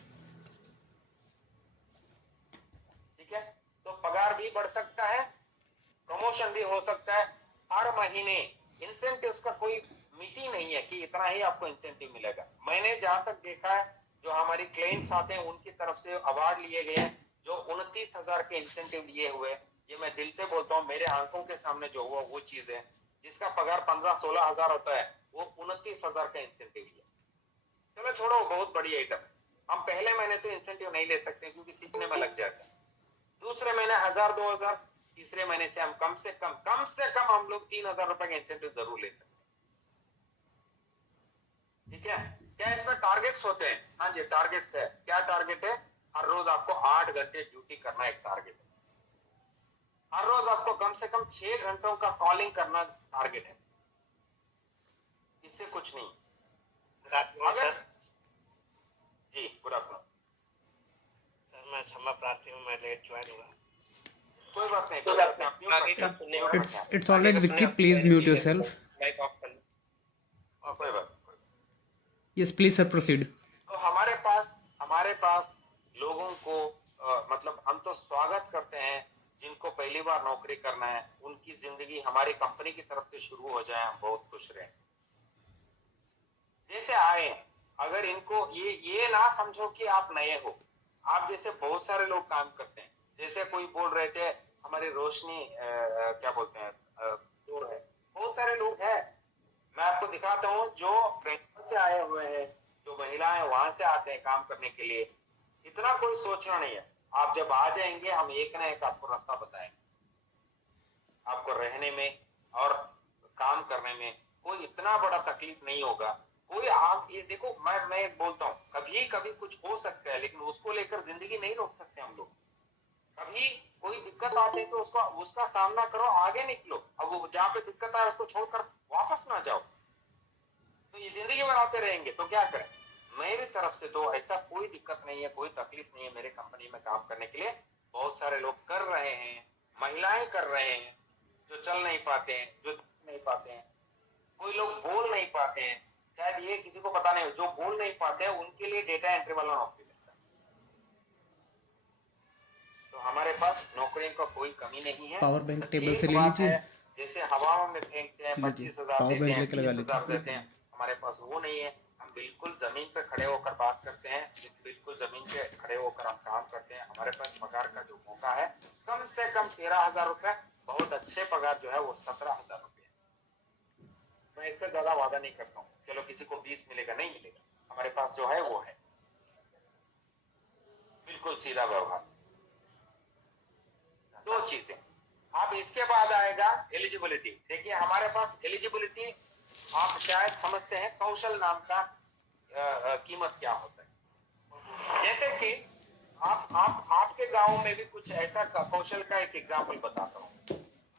ठीक है, तो पगार भी बढ़ सकता है, प्रमोशन भी हो सकता है। हर महीने इंसेंटिव्स का कोई मिति नहीं है कि इतना ही आपको इंसेंटिव मिलेगा। मैंने जहां तक देखा है, जो हमारी क्लाइंट्स आते हैं उनकी तरफ से अवार्ड लिए गए हैं, जो 29,000 के इंसेंटिव लिए हुए, ये मैं दिल से बोलता हूँ, मेरे आंखों के सामने जो हुआ वो चीज है। जिसका पगार 15-16 हजार होता है, वो 29,000 का इंसेंटिव लिया। चलो छोड़ो, बहुत बड़ी आइटम है। हम पहले महीने तो इंसेंटिव नहीं ले सकते क्योंकि सीखने में लग जाता है। दूसरे महीने 1000-2000, तीसरे महीने से हम कम से कम हम लोग 3,000 रुपए का इंसेंटिव जरूर ले सकते हैं। ठीक है, क्या इसमें टारगेट्स होते हैं? हाँ जी, टारगेट्स है। क्या टारगेट है? हर रोज आपको 8 घंटे ड्यूटी करना एक टारगेट है। हर रोज आपको कम से कम 6 घंटों का कॉलिंग करना टारगेट है। इससे कुछ नहीं। सर जी गुड आफ्टरनून। सर मैं क्षमा प्रार्थी हूँ, मैं लेट ज्वाइन हुआ। कोई बात नहीं, आगे का सुनिए। It's all right, Vicky. Please mute yourself. Mic off कर लो। कोई बात। Yes, please, sir, proceed. तो हमारे पास लोगों को मतलब हम तो स्वागत करते हैं जिनको पहली बार नौकरी करना है, उनकी जिंदगी हमारी कंपनी की तरफ से शुरू हो जाए, हम बहुत खुश रहें। जैसे आए, अगर इनको ये ना समझो कि आप नए हो, आप जैसे बहुत सारे लोग काम करते हैं। जैसे कोई बोल रहे थे हमारी रोशनी क्या बोलते हैं दूर है, बहुत सारे लोग हैं। मैं आपको दिखाता हूँ जो बेंगलोर से आए हुए हैं, जो महिलाएं वहां से आते हैं काम करने के लिए। इतना कोई सोचना नहीं है, आप जब आ जाएंगे हम एक ना एक आपको रास्ता बताएंगे। आपको रहने में और काम करने में कोई इतना बड़ा तकलीफ नहीं होगा। कोई आप ये देखो, मैं बोलता हूँ कभी कभी कुछ हो सकता है, लेकिन उसको लेकर जिंदगी नहीं रोक सकते हम लोग। कभी कोई दिक्कत आती है तो उसका सामना करो, आगे निकलो। अब वो जहाँ पे दिक्कत आए उसको छोड़कर वापस ना जाओ, तो ये जिंदगी बनाते रहेंगे तो क्या करें। मेरी तरफ से तो ऐसा कोई दिक्कत नहीं है, कोई तकलीफ नहीं है। मेरे कंपनी में काम करने के लिए बहुत सारे लोग कर रहे हैं, महिलाएं कर रहे हैं, जो चल नहीं पाते हैं, जो नहीं पाते हैं, कोई लोग बोल नहीं पाते हैं। शायद ये किसी को पता नहीं, जो बोल नहीं पाते हैं उनके लिए डेटा एंट्री वाला नौकरी मिलता है। तो हमारे पास नौकरियों का कोई कमी नहीं है। पावर बैंक बस टेबल एक से ले बात लीजिए। है, जैसे हवाओं में फेंकते हैं, लीजिए, 25,000 पावर देते बैंक हैं, लेके लगा 20,000 लीजिए। देते हैं, हमारे पास वो नहीं है। हम बिल्कुल जमीन पे खड़े होकर बात करते हैं, बिल्कुल जमीन पे खड़े होकर हम काम करते हैं। हमारे पास पगार का जो मौका है कम से कम 13,000 रुपए, बहुत अच्छे पगार जो है वो 17,000 रुपए। मैं इससे ज्यादा वादा नहीं करता हूँ, चलो किसी को 20 मिलेगा, नहीं मिलेगा। हमारे पास जो है वो है, बिल्कुल सीधा व्यवहार। दो चीजें। अब इसके बाद आएगा एलिजिबिलिटी। देखिए हमारे पास एलिजिबिलिटी, आप शायद समझते हैं कौशल नाम का कीमत क्या होता है। जैसे कि आपके गांव में भी कुछ ऐसा कौशल का एक एग्जांपल बताता हूँ।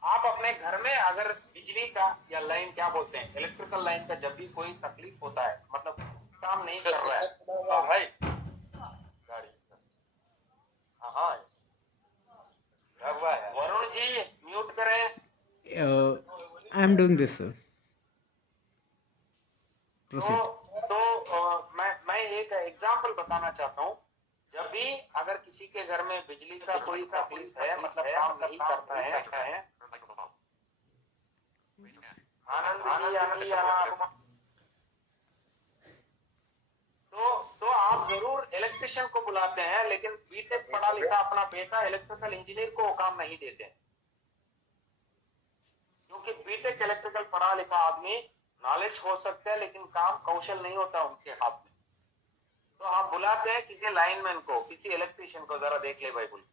आप अपने घर में अगर बिजली का या लाइन क्या बोलते हैं इलेक्ट्रिकल लाइन का जब भी कोई तकलीफ होता है, मतलब काम नहीं कर रहा है, भाई गाड़ी हाँ वरुण जी म्यूट करें। I am doing this, sir. Proceed. मैं एक एग्जांपल बताना चाहता हूँ। जब भी अगर किसी के घर में बिजली का कोई तकलीफ है, मतलब काम नहीं करता है, आनंद जी तो आप जरूर इलेक्ट्रिशियन को बुलाते हैं, लेकिन बीटेक पढ़ा लिखा अपना बेटा इलेक्ट्रिकल इंजीनियर को काम नहीं देते हैं, क्योंकि बीटेक इलेक्ट्रिकल पढ़ा लिखा आदमी नॉलेज हो सकता है लेकिन काम कौशल नहीं होता उनके हाथ में। तो हम बुलाते हैं किसी लाइनमैन को, किसी इलेक्ट्रिशियन को, जरा देख ले भाई बोल।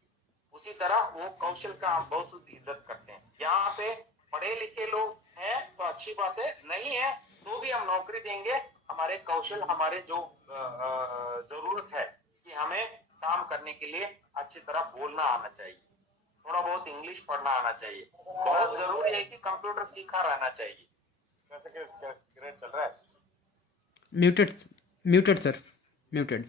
उसी तरह वो कौशल का हम बहुत इज्जत करते हैं। यहाँ पे पढ़े लिखे लोग हैं तो अच्छी बात है, नहीं है तो भी हम नौकरी देंगे। हमारे कौशल, हमारे जो जरूरत है कि हमें काम करने के लिए अच्छी तरह बोलना आना चाहिए, थोड़ा बहुत इंग्लिश पढ़ना आना चाहिए, बहुत जरूरी है कि कंप्यूटर सीखा रहना चाहिए। कैसे ग्रेड चल रहा है? Muted, sir. Muted.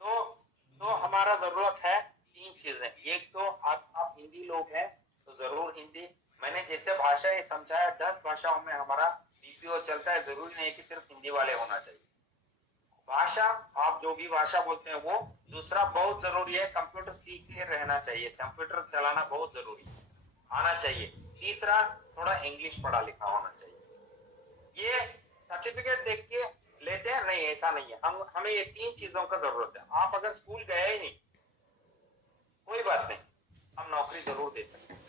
तो हमारा जरूरत है 3 चीजें। एक तो आप हिंदी लोग हैं तो जरूर हिंदी, मैंने जैसे भाषा ये समझाया 10 भाषाओं में हमारा बीपीओ चलता है, जरूरी नहीं कि सिर्फ हिंदी वाले होना चाहिए। भाषा आप जो भी भाषा बोलते हैं वो। दूसरा बहुत जरूरी है कंप्यूटर सीखते रहना चाहिए, कंप्यूटर चलाना बहुत जरूरी है, आना चाहिए। तीसरा थोड़ा इंग्लिश पढ़ा लिखा होना चाहिए। ये सर्टिफिकेट देख के लेते हैं नहीं, ऐसा नहीं है। हमें ये 3 चीजों का जरूरत है। आप अगर स्कूल गए ही नहीं कोई बात नहीं, हम नौकरी जरूर दे सकते हैं।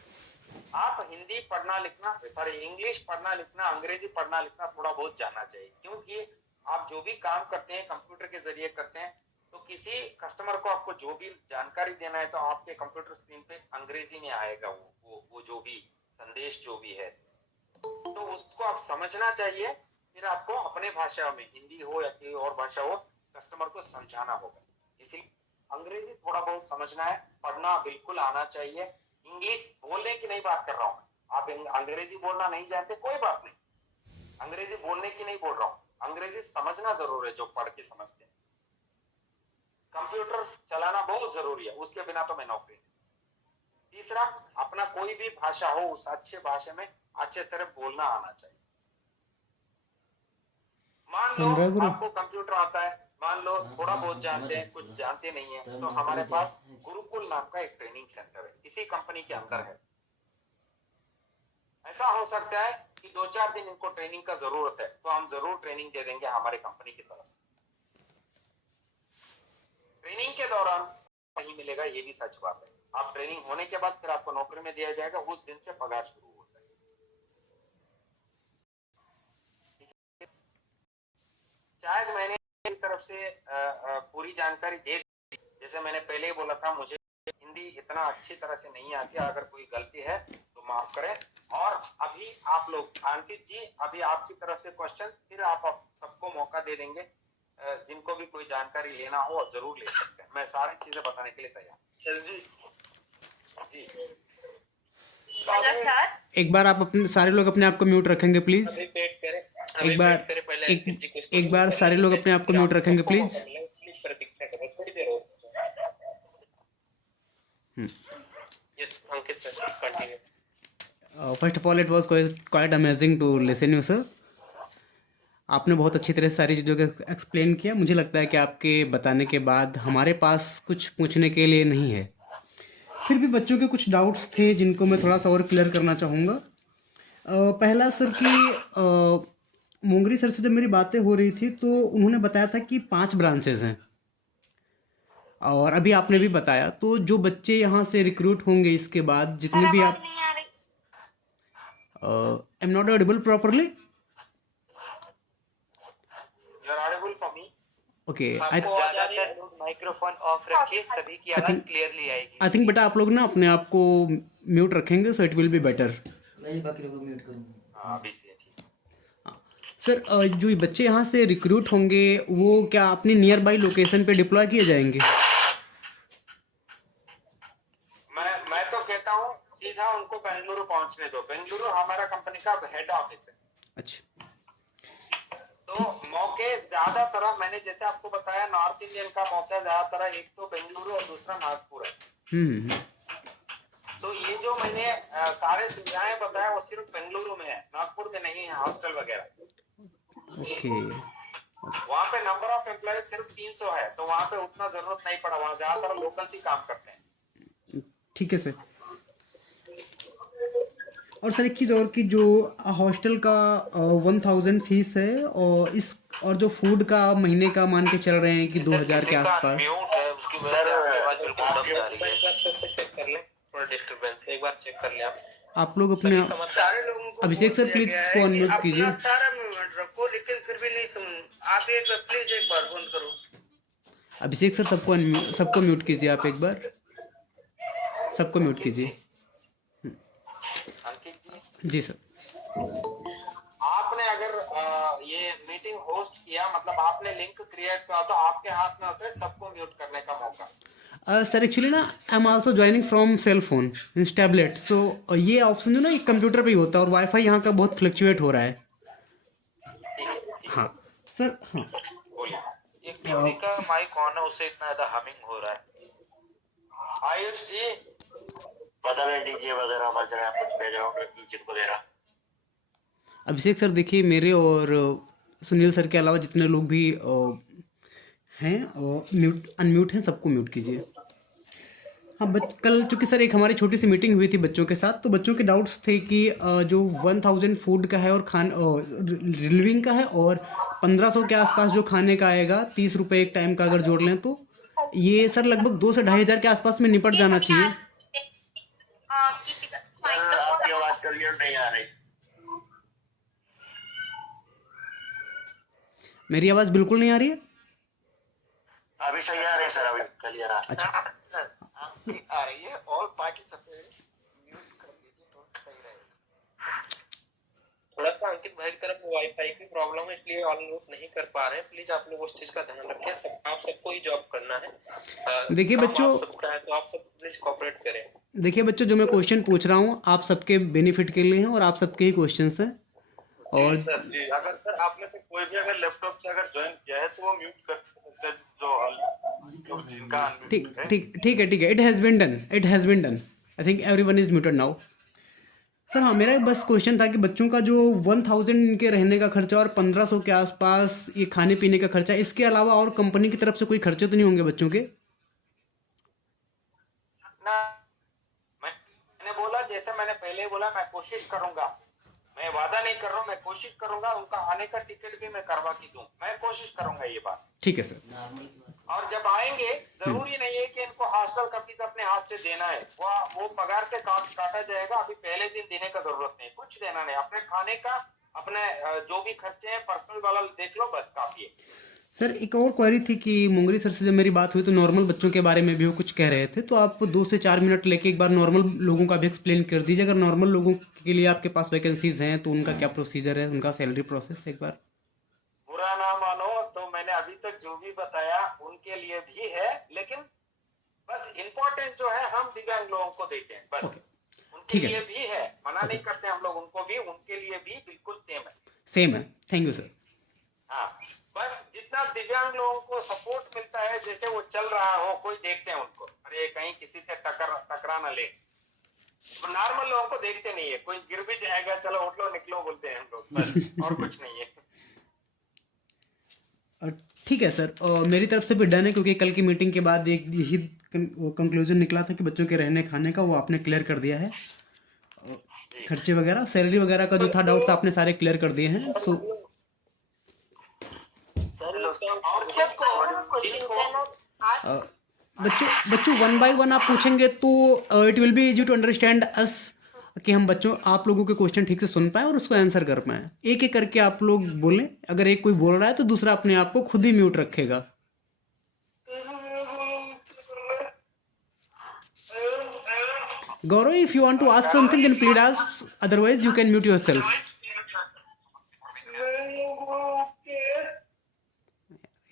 आप हिंदी पढ़ना लिखना, सॉरी इंग्लिश पढ़ना लिखना, अंग्रेजी पढ़ना लिखना थोड़ा बहुत जानना चाहिए, क्योंकि आप जो भी काम करते हैं कंप्यूटर के जरिए करते हैं। तो किसी कस्टमर को आपको जो भी जानकारी देना है तो आपके कंप्यूटर स्क्रीन पे अंग्रेजी में आएगा वो जो भी संदेश जो भी है, तो उसको आप समझना चाहिए। फिर आपको अपने भाषा में, हिंदी हो या कोई और भाषा हो, कस्टमर को समझाना होगा। इसीलिए अंग्रेजी थोड़ा बहुत समझना है, पढ़ना बिल्कुल आना चाहिए। इंग्लिश बोलने की नहीं बात कर रहा हूँ, आप अंग्रेजी बोलना नहीं जानते कोई बात नहीं, अंग्रेजी बोलने की नहीं बोल रहा हूँ, अंग्रेजी समझना जरूर है जो पढ़ के समझते हैं। कंप्यूटर चलाना बहुत जरूरी है, उसके बिना तो मैं नौकरी नहीं। तीसरा, अपना कोई भी भाषा हो उस अच्छे भाषा में अच्छे तरह बोलना आना चाहिए। मान लो समझ रहे हो गुरु? आपको कंप्यूटर आता है, मान लो थोड़ा बहुत जानते हैं, कुछ जानते नहीं है, तो हमारे पास गुरुकुल नाम का एक ट्रेनिंग सेंटर है, इसी कंपनी के अंदर है। ऐसा हो सकता है कि 2-4 दिन इनको ट्रेनिंग का जरूरत है, तो हम जरूर ट्रेनिंग दे देंगे हमारे कंपनी की तरफ से। ट्रेनिंग के दौरान नहीं मिलेगा, ये भी सच बात है। आप ट्रेनिंग होने के बाद फिर आपको नौकरी में दिया जाएगा, उस दिन से पगार शुरू होता है। शायद मैंने मेरी तरफ से पूरी जानकारी दे दी। जैसे मैंने पहले ही बोला था, मुझे हिंदी इतना अच्छी तरह से नहीं आती, अगर कोई गलती है तो माफ करें। और अभी आप लोग, अंकित जी, अभी आपकी तरफ से क्वेश्चन, फिर आप सबको मौका दे देंगे। जिनको भी कोई जानकारी लेना हो जरूर ले सकते हैं, मैं सारी चीजें बताने के लिए तैयार। चल जी जी हेलो सर। एक बार आप अपने सारे लोग अपने आप को म्यूट रखेंगे प्लीज। अभी वेट करें, एक बार पहले एक बार सारे लोग अपने आप को म्यूट रखेंगे प्लीज। प्लीज प्रतीक्षा करें, थोड़ी देर हो। Yes Ankit sir, continue. First of all it was quite amazing to listen you sir. आपने बहुत अच्छी तरह से सारी चीज़ों को एक्सप्लेन किया। मुझे लगता है कि आपके बताने के बाद हमारे पास कुछ पूछने के लिए नहीं है। फिर भी बच्चों के कुछ डाउट्स थे जिनको मैं थोड़ा सा और क्लियर करना चाहूँगा। पहला सर कि मोंगरी सर से जब मेरी बातें हो रही थी तो उन्होंने बताया था कि 5 ब्रांचेज हैं, और अभी आपने भी बताया। तो जो बच्चे यहाँ से रिक्रूट होंगे इसके बाद, जितने भी आप, नहीं आ रही। I am not audible properly. You are audible for me. Okay, ज्यादातर लोग माइक्रोफोन ऑफ रखिए, सभी की आवाज क्लियरली आएगी। आई थिंक बेटा आप लोग ना अपने आप को म्यूट रखेंगे, so it will be better. नहीं, बाकी लोगों को म्यूट करूँगा। हाँ अभी से ठीक है। सर जो ये बच्चे यहाँ से रिक्रूट होंगे वो क्या अपनी नियर बाई लोकेशन पे डिप्लॉय किए जाएंगे? मैं तो कहता हूँ सीधा उनको बेंगलुरु पहुंचने दो। बेंगलुरु हमारा कंपनी का हेड ऑफिस है। अच्छा, तो मौके ज्यादातर, मैंने जैसे आपको बताया, नॉर्थ इंडियन का मौका ज्यादातर एक तो बेंगलुरु और दूसरा नागपुर है। तो ये जो मैंने सारे सुविधाएं बताया वो सिर्फ बेंगलुरु में है, नागपुर में नहीं है, हॉस्टल वगैरह। ओके। वहाँ पे नंबर ऑफ एम्प्लॉय सिर्फ 300 है, तो वहाँ पे उतना जरूरत नहीं पड़ा, वहाँ ज्यादातर लोकल ही काम करते हैं। ठीक है सर। और सर एक चीज़ और कि जो हॉस्टल का 1000 फीस है, और जो फूड का महीने का मान के चल रहे हैं कि 2000 के आसपास। चेक कर ले, थोड़ा डिस्टरबेंस, एक बार चेक कर ले आप लोग अपने सारे लोगों को अभिषेक सर प्लीज इसको अनम्यूट कीजिए। अपना सारा मूवमेंट रखो, लेकिन फिर भी नहीं सुन। आप एक बार प्लीज एक बार बंद करो। अभिषेक सर सबको म्यूट कीजिए, आप एक बार सबको म्यूट कीजिए। अंकित जी जी सर। आपने अगर ये मीटिंग होस्ट किया, मतलब आपने लिंक क्रिएट किया, तो आपके हाथ में होता है सबको म्यूट करने का मौका। सर एक्चुअली ना I am also joining from cell phone means tablet, so ये ऑप्शन जो ना ये कंप्यूटर पे ही होता है, और वाईफाई यहाँ का बहुत फ्लक्चुएट हो रहा है। हाँ सर। हाँ बोलिए। एक किसी का माइक ऑन है, उससे इतना ज्यादा हमिंग हो रहा है। आयुष जी पता नहीं, डीजे वगैरह बज रहा है, कुछ बैकग्राउंड म्यूजिक वगैरह। अभिषेक सर देखिए, मेरे और सुनील सर के अलावा जितने लोग भी हैं अनम्यूट हैं, सबको म्यूट कीजिए। हाँ कल चूँकि सर एक हमारी छोटी सी मीटिंग हुई थी बच्चों के साथ, तो बच्चों के डाउट्स थे कि जो 1000 फूड का है और लिविंग का है, और 1500 के आसपास जो खाने का आएगा, 30 रुपये एक टाइम का अगर जोड़ लें, तो ये सर लगभग 2 से 2500 के आसपास में निपट जाना चाहिए। आपकी आवाज क्लियर नहीं आ रही। मेरी आवाज़ बिल्कुल नहीं आ रही है? अभी सही आ रही है सर, अभी क्लियर आ रही है। अच्छा, आपकी आ रही है। ऑल पार्टिसिपेंट्स म्यूट कर दीजिए तो सही रहेगा। थोड़ा सा अंकित भाई की तरफ वाईफाई की प्रॉब्लम है, इसलिए ऑल म्यूट नहीं कर पा रहे हैं। प्लीज आप लोग उस चीज का ध्यान रखें। आप सबको ही जॉब करना है। देखिए बच्चों, आप सबका है तो आप सब प्लीज कोऑपरेट करें। देखिए बच्चों, जो मैं क्वेश्चन पूछ रहा हूँ आप सबके बेनिफिट के लिए हैं, और आप सबके ही क्वेश्चंस हैं। और सर जी, अगर सर आप में से कोई भी अगर लैपटॉप से अगर ज्वाइन किया है तो वो म्यूट कर सकते हैं, जो जिनका ठीक unmuted है। ठीक ठीक है ठीक है, it has been done, it has been done. I think everyone is muted now. Sir हाँ, मेरा बस क्वेश्चन था कि बच्चों का जो 1000 के रहने का खर्चा और 1500 के आसपास ये खाने पीने का खर्चा, इसके अलावा और कंपनी की तरफ से कोई खर्चे तो नहीं होंगे बच्चों के? ना, मैंने बोला, जैसे मैंने पहले बोला, मैं कोशिश करूंगा, मैं वादा नहीं कर रहा हूँ, मैं कोशिश करूंगा उनका आने का टिकट भी मैं करवा के दूं, मैं कोशिश करूंगा ये बात। ठीक है सर। और जब आएंगे, जरूरी नहीं है कि इनको हॉस्टल का फीस अपने हाथ से देना है, वो पगार से काटा जाएगा। अभी पहले दिन देने का जरूरत नहीं, कुछ देना नहीं, अपने खाने का, अपने जो भी खर्चे हैं पर्सनल वाला देख लो, बस काफी है। सर एक और क्वेरी थी कि मुंगरी सर से जब मेरी बात हुई तो नॉर्मल बच्चों के बारे में भी वो कुछ कह रहे थे, तो आप 2 से 4 मिनट लेके एक बार नॉर्मल लोगों का भी एक्सप्लेन कर दीजिए। अगर नॉर्मल लोगों के लिए आपके पास वैकेंसीज हैं तो उनका क्या प्रोसीजर है, उनका सैलरी प्रोसेस एक बार। बुरा ना मानो तो मैंने अभी तक जो भी बताया उनके लिए भी है, लेकिन बस इम्पोर्टेंट जो है हम दिव्यांग लोगों को देते हैं, बस उनके ठीक है लिए सर। भी है, मना नहीं करते हम लोग उनको भी, उनके लिए भी बिल्कुल सेम है। सेम है, थैंक यू सर। हाँ, बस जितना दिव्यांग लोगों को सपोर्ट मिलता है, जैसे वो चल रहा हो, कोई देखते हैं उनको, अरे कहीं किसी से टकरा ना ले। नॉर्मल लोगों को देखते नहीं है, कोई गिर भी जाएगा, चलो उठ लो निकलो बोलते हैं हम लोग, बस और कुछ नहीं है। ठीक है सर, मेरी तरफ से भी डन है, क्योंकि कल की मीटिंग के बाद एक यही कंक्लूजन निकला था कि बच्चों के रहने खाने का वो आपने क्लियर कर दिया है। खर्चे वगैरह, सैलरी वगैरह का जो था डाउट्स आपने सारे क्लियर कर दिए हैं। सो बच्चों 1 by 1 आप पूछेंगे तो it will be easy to understand us, कि हम बच्चों आप लोगों के क्वेश्चन ठीक से सुन पाएं और उसको आंसर कर पाएं। एक एक करके आप लोग बोलें, अगर एक कोई बोल रहा है तो दूसरा अपने आप को खुद ही म्यूट रखेगा। Gaurav, if you want to ask something then please ask, otherwise you can mute yourself.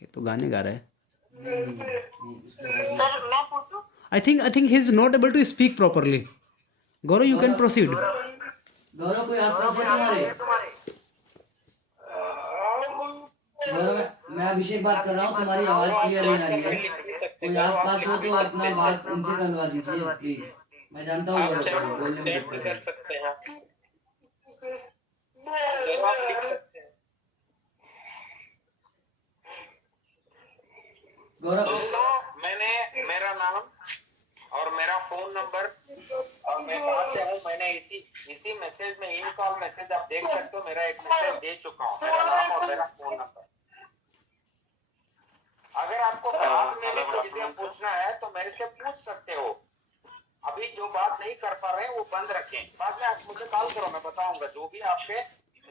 ये तो गाने गा रहा है। सर मैं पूछूं? I think he is not able to speak properly. Gaurav, you can proceed. गौरव कोई आसपास है तुम्हारे? गौरव, मैं अभिषेक बात कर रहा हूँ, तुम्हारी आवाज क्लियर नहीं आ रही है। कोई आसपास हो तो अपना बात उनसे करवा दीजिए प्लीज। मैं जानता हूँ गौरव को बोलने में चैट भी दिक्कत है। कर सकते हैं आप। जवाब लिख सकते हैं। गौरव, दोस्तों, मैंने मेरा नाम और मेरा फोन नंबर और मैं कहाँ से हूँ, मैंने इसी मैसेज में, इन कॉल मैसेज आप देख सकते हो, मेरा एक मैसेज दे चुका हूँ, मेरा नाम और मेरा फोन नंबर। अगर आपको बाद में भी चीजें पूछना है तो मेरे से पूछ सकते हो। अभी जो बात नहीं कर पा रहे हैं वो बंद रखें, बाद में आप मुझे कॉल करो, मैं बताऊंगा जो भी आपके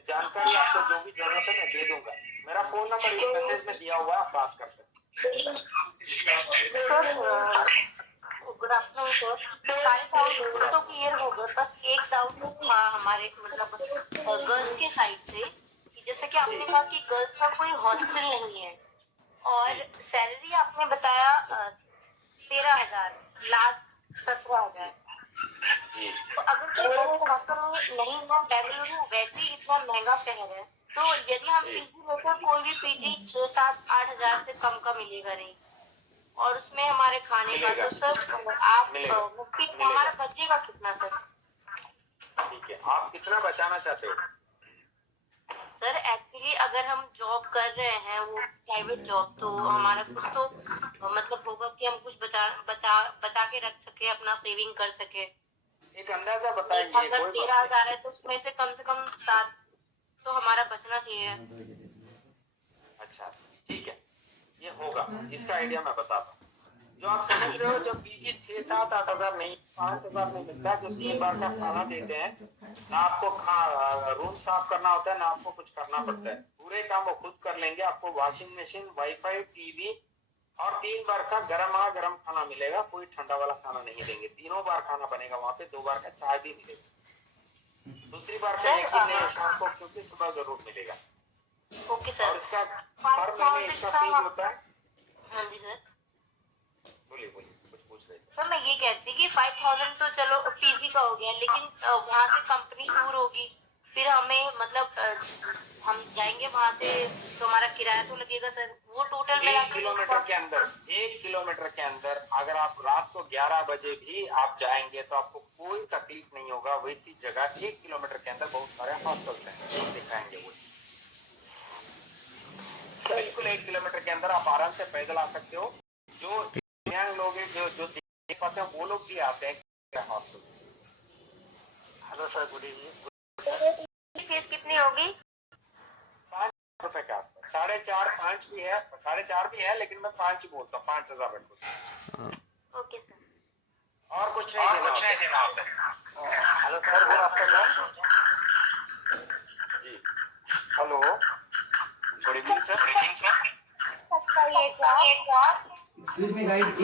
जानकारी, आपको जो भी जरूरत है मैं दे दूंगा। मेरा फोन नंबर इस मैसेज में दिया हुआ है, आप बात कर सकते हैं। Good afternoon sir. सारे डाउट तो क्लियर हो गए, बस एक डाउट था हमारे, मतलब गर्ल्स के साइड से, कि जैसे कि आपने कहा कि गर्ल्स का कोई हॉस्टल नहीं है और सैलरी आपने बताया 13,000, लास्ट 17,000। तो अगर कोई हॉस्टल नहीं हो, बेंगलुरु वैसे ही इतना महंगा शहर है, तो यदि हम पीजी लेकर, कोई भी पीजी 6, 7, 8,000 से कम का मिलेगा नहीं, और उसमें हमारे खाने का, तो सर आप मुफ्ती हमारा बचेगा कितना सर? ठीक है, आप कितना बचाना चाहते हो? सर एक्चुअली अगर हम जॉब कर रहे हैं, वो प्राइवेट जॉब, तो हमारा कुछ तो मतलब होगा कि हम कुछ बचा के रख सके, अपना सेविंग कर सके। एक अंदाजा बताइए। अगर 13,000 है तो उसमें से कम 7 तो हमारा बचना चाहिए। अच्छा, ठीक है, ये होगा, इसका आइडिया मैं बताता हूँ। जो आप समझ रहे हो, जब पीजी 6, 7, 8,000 नहीं, 5,000 में मिलता है, जो 3 बार का खाना देते हैं, ना आपको रूम साफ करना होता है, ना आपको कुछ करना पड़ता है, पूरे काम वो खुद कर लेंगे। आपको वॉशिंग मशीन, वाईफाई, टीवी और 3 बार का गरम खाना मिलेगा, कोई ठंडा वाला खाना नहीं देंगे। 3 बार खाना बनेगा वहाँ पे, 2 बार का चाय भी मिलेगा, दूसरी बार का एक दिन शाम को, क्योंकि सुबह जरूर मिलेगा। Okay sir. और इसका हर महीने इसका फीस होता है। हाँ जी सर, बोलिए कुछ पूछ रहे थे सर। मैं ये कहती कि 5,000 तो चलो पीजी का हो गया, लेकिन वहाँ से कंपनी दूर होगी, फिर हमें मतलब हम जाएंगे वहाँ से तो हमारा किराया तो लगेगा सर, वो टोटल मिला 1 किलोमीटर के अंदर 1 किलोमीटर के अंदर अगर आप रात को 11 बजे भी आप जाएंगे तो आपको कोई तकलीफ नहीं होगा। वैसी जगह 1 किलोमीटर के अंदर बहुत सारे हॉस्टल्स हैं, वो दिखाएंगे। वो बिल्कुल 1 किलोमीटर के अंदर आप आराम से पैदल आ सकते हो। जो दिव्यांग लोग हैं, जो देख पाते हैं, वो लोग भी आते हैं hostel. Hello sir, good evening. Fees कितनी होगी? ₹5 के आसपास, 4.5-5 भी है, 4.5 भी है, लेकिन मैं 5 ही बोलता हूँ, 5,000 रखो। Okay sir. और कुछ नहीं देना आप। हेलो सर, वो आपका नाम? जी hello, good evening sir. Excuse me guys, एक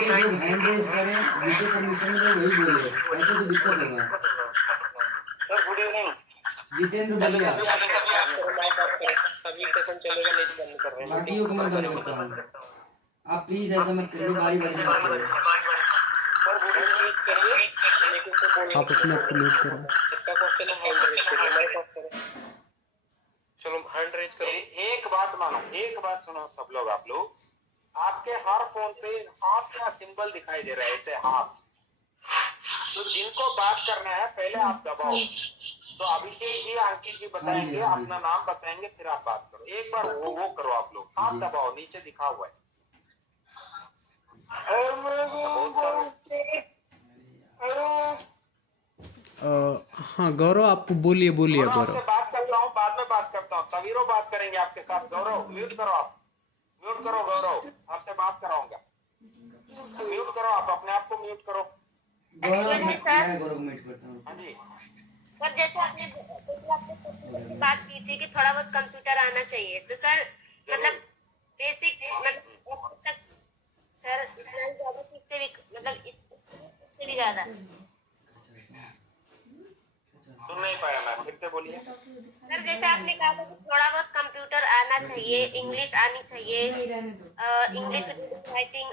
लोग हैंड रेज करें, जिसे परमिशन मिले वही बोले, ऐसे तो दिक्कत होगा। Sir good evening. जितेंद्र बोलिए। सभी सेशन चलेगा, नहीं तो बंद कर रहे हैं। बाकियों को मैं बंद करता हूँ, आप प्लीज ऐसा मत करिए, बारी बारी से बात करिए। आप अपने आप को म्यूट करो। इसका क्वेश्चन है हैंड रेज करिए, मेरे पास करो। चलो हैंड रेज करो। एक बात मानो, एक बात सुनो सब लोग, आप लोग, आपके हर फोन पे हाथ का सिंबल दिखाई दे रहा है, ऐसे हाथ। तो जिनको बात करना है पहले आप दबाओ। तो अभिषेक जी, अंकित जी बताएंगे, अपना नाम बताएंगे, फिर आप बात करो। एक बार वो करो आप लोग, हाथ दबाओ, नीचे दिखा हुआ है। हाँ गौरव, आप बोलिए बोलिए आपसे गौरव। बात करता हूँ, बाद में बात करता हूँ। तवीरो बात करेंगे आपके साथ। गौरव म्यूट करो, आप म्यूट करो। गौरव आपसे बात कराऊंगा, म्यूट करो, आप अपने आप को म्यूट करो। गौरव, मैं गौरव म्यूट करता हूँ। हाँ जी सर, जैसे आपने बात की थी कि थोड़ा बहुत कंप्यूटर आना चाहिए, तो सर मतलब बेसिक मतलब तक सर इतना ही ज्यादा सीखते भी, मतलब इससे भी ज्यादा सुन नहीं पाया मैं, फिर से बोलिए। सर, जैसे आपने कहा था कि थोड़ा बहुत कंप्यूटर आना चाहिए, इंग्लिश आनी चाहिए, इंग्लिश राइटिंग,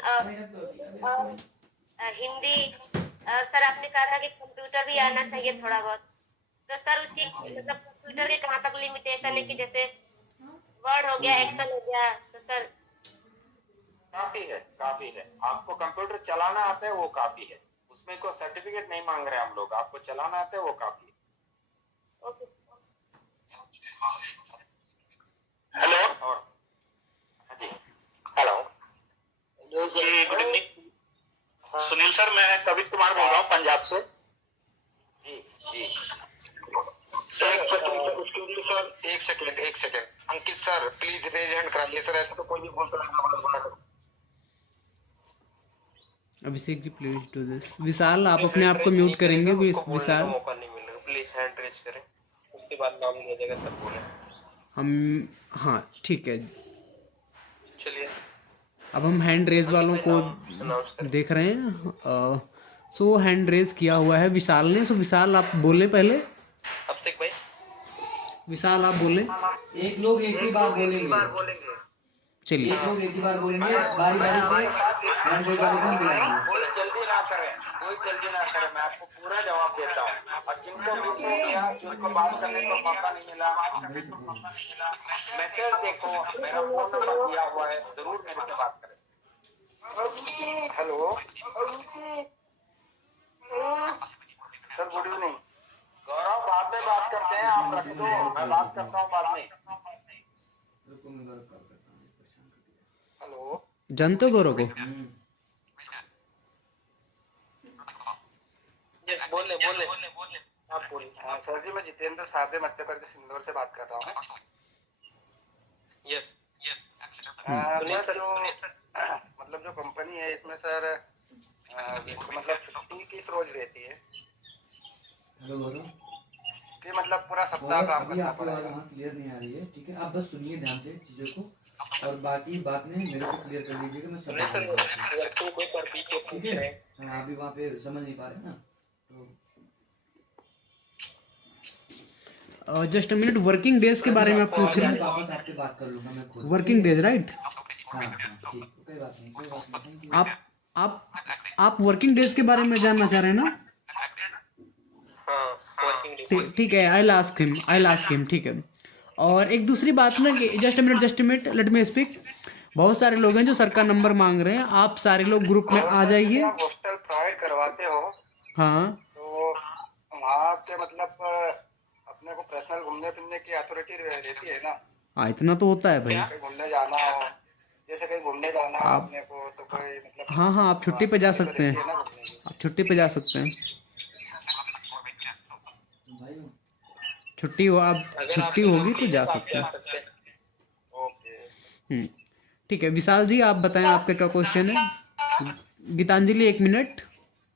हिंदी, सर आपने कहा था कि कंप्यूटर भी आना चाहिए थोड़ा बहुत। तो सर उसकी मतलब कंप्यूटर के कहाँ तक लिमिटेशन है कि जैसे वर्ड हो गया, एक्सेल हो गया, तो सर काफी है। आपको कंप्यूटर चलाना आता है वो काफी है, उसमें कोई सर्टिफिकेट नहीं मांग रहे हम लोग। आपको चलाना आता है वो काफी है। ओके। हेलो, और हाँ जी हेलो जी गुड इवनिंग। सुनील सर, मैं कवित कुमार बोल रहा हूँ पंजाब से। जी जी सर एक second Ankit sir, please raise hand कराइए सर, ऐसा तो कोई नहीं बोल सकता। Abhishek ji please do this. Vishal, आप अपने आप को म्यूट करेंगे विशाल? मौका नहीं मिलेगा, प्लीज हैंड रेज करें, उसके बाद नाम लिया जाएगा तब बोले। हम, हाँ ठीक है। चलिए अब हम हैंड रेज वालों को देख रहे हैं। सो हैंड रेज किया हुआ है विशाल ने। सो विशाल आप बोले पहले। अभिषेक भाई, विशाल आप बोले। एक लोग एक ही बार बोलेंगे, चलिए एक लोग एक ही बार बोलेंगे, बारी बारी से हैंड रेज वालों को हम बुलाएंगे। कोई जल्दी ना करें, मैं आपको पूरा जवाब देता हूँ। और जिनको मिस हो गया, जिनको बात करने को मौका नहीं मिला, मैसेज देखो, मेरा फोन नंबर दिया हुआ है, जरूर मेरे से बात करें। Hello sir, good evening. Gaurav, बाद में बात करते हैं, आप रख दो, मैं बात करता हूँ बाद में। रुको, मैं गौरव कॉल करता हूँ, परेशान कर दिया। हेलो, जानते हो गौरव को? बोले आप बोलिए। सर जी, मैं जितेंद्र साधे मध्य प्रदेश इंदौर से बात कर रहा हूँ। यस मतलब जो कंपनी है इसमें सर मतलब छुट्टी किस रोज रहती है? हेलो गौरव, कि मतलब पूरा सप्ताह काम अभी करना आपकी आवाज पड़ेगा? वहाँ क्लियर नहीं आ रही है, ठीक है? आप बस सुनिए ध्यान से चीजों को, और बाकी बात में मेरे से क्लियर कर लीजिएगा, मैं सब बता दूंगा, ठीक है? हाँ, अभी वहाँ पे समझ नहीं पा रहे ना, तो just a minute, working days के बारे में आप पूछ रहे हैं? वापस आपके बात कर लूंगा मैं खुद। Working days, right? हाँ ठीक, कोई बात नहीं, थैंक यू। आप वर्किंग डेज के बारे में जानना चाह रहे हैं ना? हाँ, वर्किंग ठीक है, आई आस्क हिम, ठीक है। और एक दूसरी बात ना कि just a minute let me speak. बहुत सारे लोग हैं जो सर का नंबर मांग रहे हैं, आप सारे लोग ग्रुप में आ जाइए। आप हॉस्टल प्रोवाइड करवाते हो हाँ तो वहाँ पे मतलब अपने को पर्सनल घूमने फिरने की अथॉरिटी रहती है ना? हाँ, इतना तो होता है भाई। कहीं घूमने जाना हो, जैसे कहीं घूमने जाना हो आप अपने को तो कोई मतलब हाँ हाँ, आप छुट्टी पे जा authority तो सकते रहती हैं, है ना घूमने की? आप छुट्टी पे जा सकते हैं। भाई छुट्टी हो, आप अगर छुट्टी आपकी होगी छुट्टी तो है जा तो आप सकते जा हैं। सकते हैं। ओके। ठीक है विशाल जी, आप बताएं आपका क्या क्वेश्चन है। गीतांजलि एक मिनट,